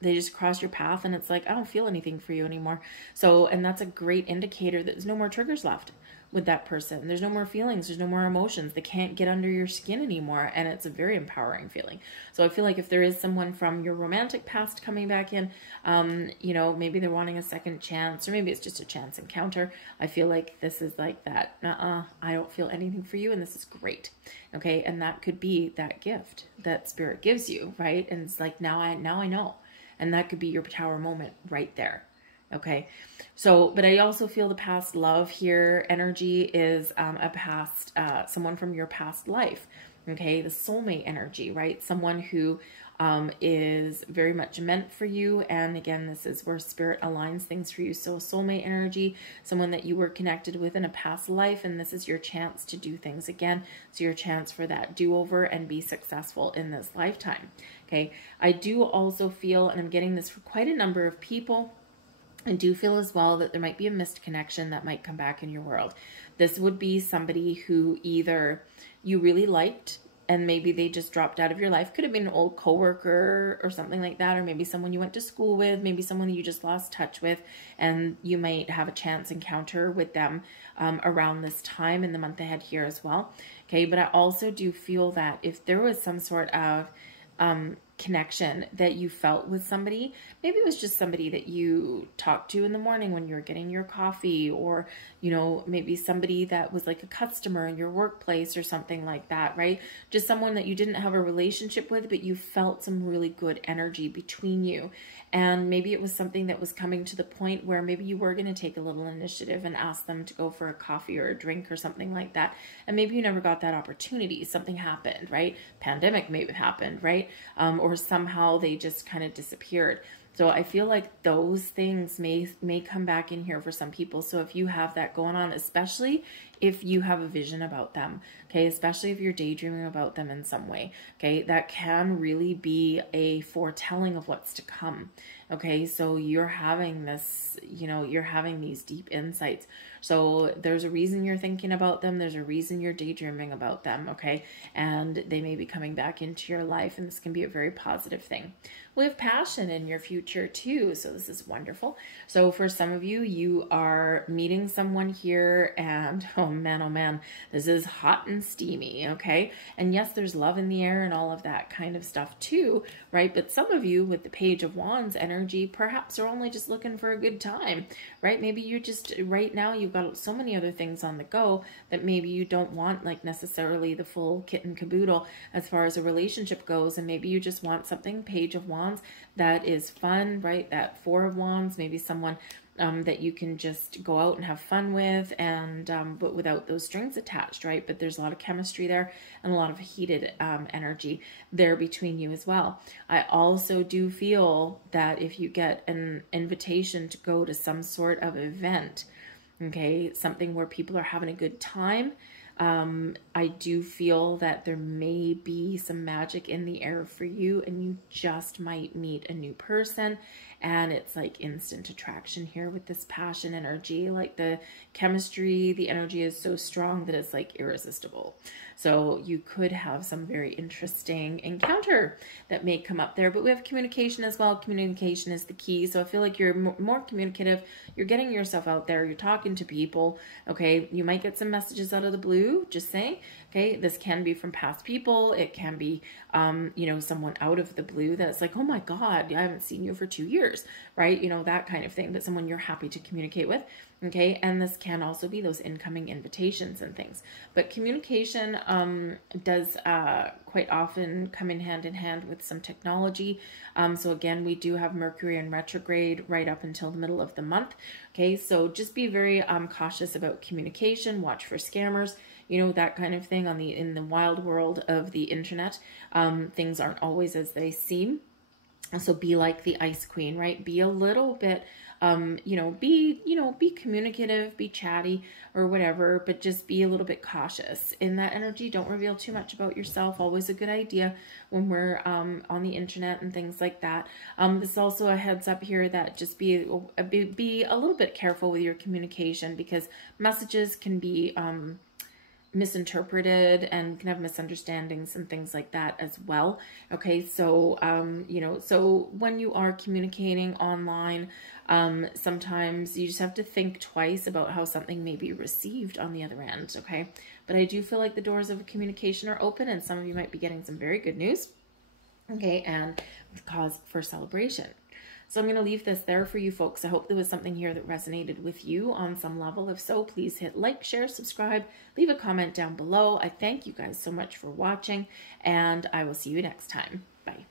They just cross your path, and it's like, I don't feel anything for you anymore. So, and that's a great indicator that there's no more triggers left with that person. There's no more feelings. There's no more emotions. They can't get under your skin anymore. And it's a very empowering feeling. So I feel like if there is someone from your romantic past coming back in, you know, maybe they're wanting a second chance, or maybe it's just a chance encounter. I feel like this is like that. I don't feel anything for you, and this is great. Okay. And that could be that gift that Spirit gives you, right? And it's like, now I know. And that could be your tower moment right there. Okay. So, but I also feel the past love here energy is a past, someone from your past life. Okay. The soulmate energy, right? Someone who is very much meant for you. And again, this is where Spirit aligns things for you. So soulmate energy, someone that you were connected with in a past life, and this is your chance to do things again. It's your chance for that do-over and be successful in this lifetime. Okay. I do also feel, and I'm getting this for quite a number of people, I do feel as well that there might be a missed connection that might come back in your world. This would be somebody who either you really liked and maybe they just dropped out of your life. Could have been an old coworker or something like that, or maybe someone you went to school with, maybe someone that you just lost touch with, and you might have a chance encounter with them around this time in the month ahead here as well. Okay, but I also do feel that if there was some sort of connection that you felt with somebody, maybe it was just somebody that you talked to in the morning when you were getting your coffee, or, you know, maybe somebody that was like a customer in your workplace or something like that, right? Just someone that you didn't have a relationship with, but you felt some really good energy between you. And maybe it was something that was coming to the point where maybe you were going to take a little initiative and ask them to go for a coffee or a drink or something like that. And maybe you never got that opportunity. Something happened, right? Pandemic maybe happened, right? Or somehow they just kind of disappeared. So I feel like those things may come back in here for some people. So if you have that going on, especially if you have a vision about them, okay, especially if you're daydreaming about them in some way, okay, that can really be a foretelling of what's to come. Okay, so you're having this, you know, you're having these deep insights. So there's a reason you're thinking about them. There's a reason you're daydreaming about them, okay? And they may be coming back into your life, and this can be a very positive thing. We have passion in your future too, so this is wonderful. So for some of you, you are meeting someone here, and oh man, this is hot and steamy, okay? And yes, there's love in the air and all of that kind of stuff too, right? But some of you with the Page of Wands energy, energy. Perhaps they're only just looking for a good time, right? Maybe you're just, right now you've got so many other things on the go that maybe you don't want like necessarily the full kit and caboodle as far as a relationship goes. And maybe you just want something, Page of Wands, that is fun, right? That Four of Wands, maybe someone that you can just go out and have fun with, and but without those strings attached, right? But there's a lot of chemistry there and a lot of heated energy there between you as well. I also do feel that if you get an invitation to go to some sort of event, okay, something where people are having a good time, I do feel that there may be some magic in the air for you, and you just might meet a new person, and it's like instant attraction here with this passion energy. Like the chemistry, the energy is so strong that it's like irresistible. So you could have some very interesting encounter that may come up there. But we have communication as well. Communication is the key. So I feel like you're more communicative. You're getting yourself out there. You're talking to people. Okay, you might get some messages out of the blue, just saying. Okay, this can be from past people. It can be, you know, someone out of the blue that's like, oh my God, I haven't seen you for 2 years, right? You know, that kind of thing, but someone you're happy to communicate with. Okay, and this can also be those incoming invitations and things. But communication does quite often come in hand with some technology. So again, we do have Mercury in retrograde right up until the middle of the month. Okay, so just be very cautious about communication. Watch for scammers, you know, that kind of thing. In the wild world of the internet, things aren't always as they seem. So be like the Ice Queen, right? Be a little bit, be communicative, be chatty or whatever, but just be a little bit cautious in that energy. Don't reveal too much about yourself. Always a good idea when we're on the internet and things like that. This is also a heads up here that just be a little bit careful with your communication, because messages can be misinterpreted and can have misunderstandings and things like that as well. Okay, so so when you are communicating online, sometimes you just have to think twice about how something may be received on the other end. Okay, but I do feel like the doors of communication are open, and some of you might be getting some very good news. Okay, and cause for celebration. So I'm going to leave this there for you folks. I hope there was something here that resonated with you on some level. If so, please hit like, share, subscribe, leave a comment down below. I thank you guys so much for watching, and I will see you next time. Bye.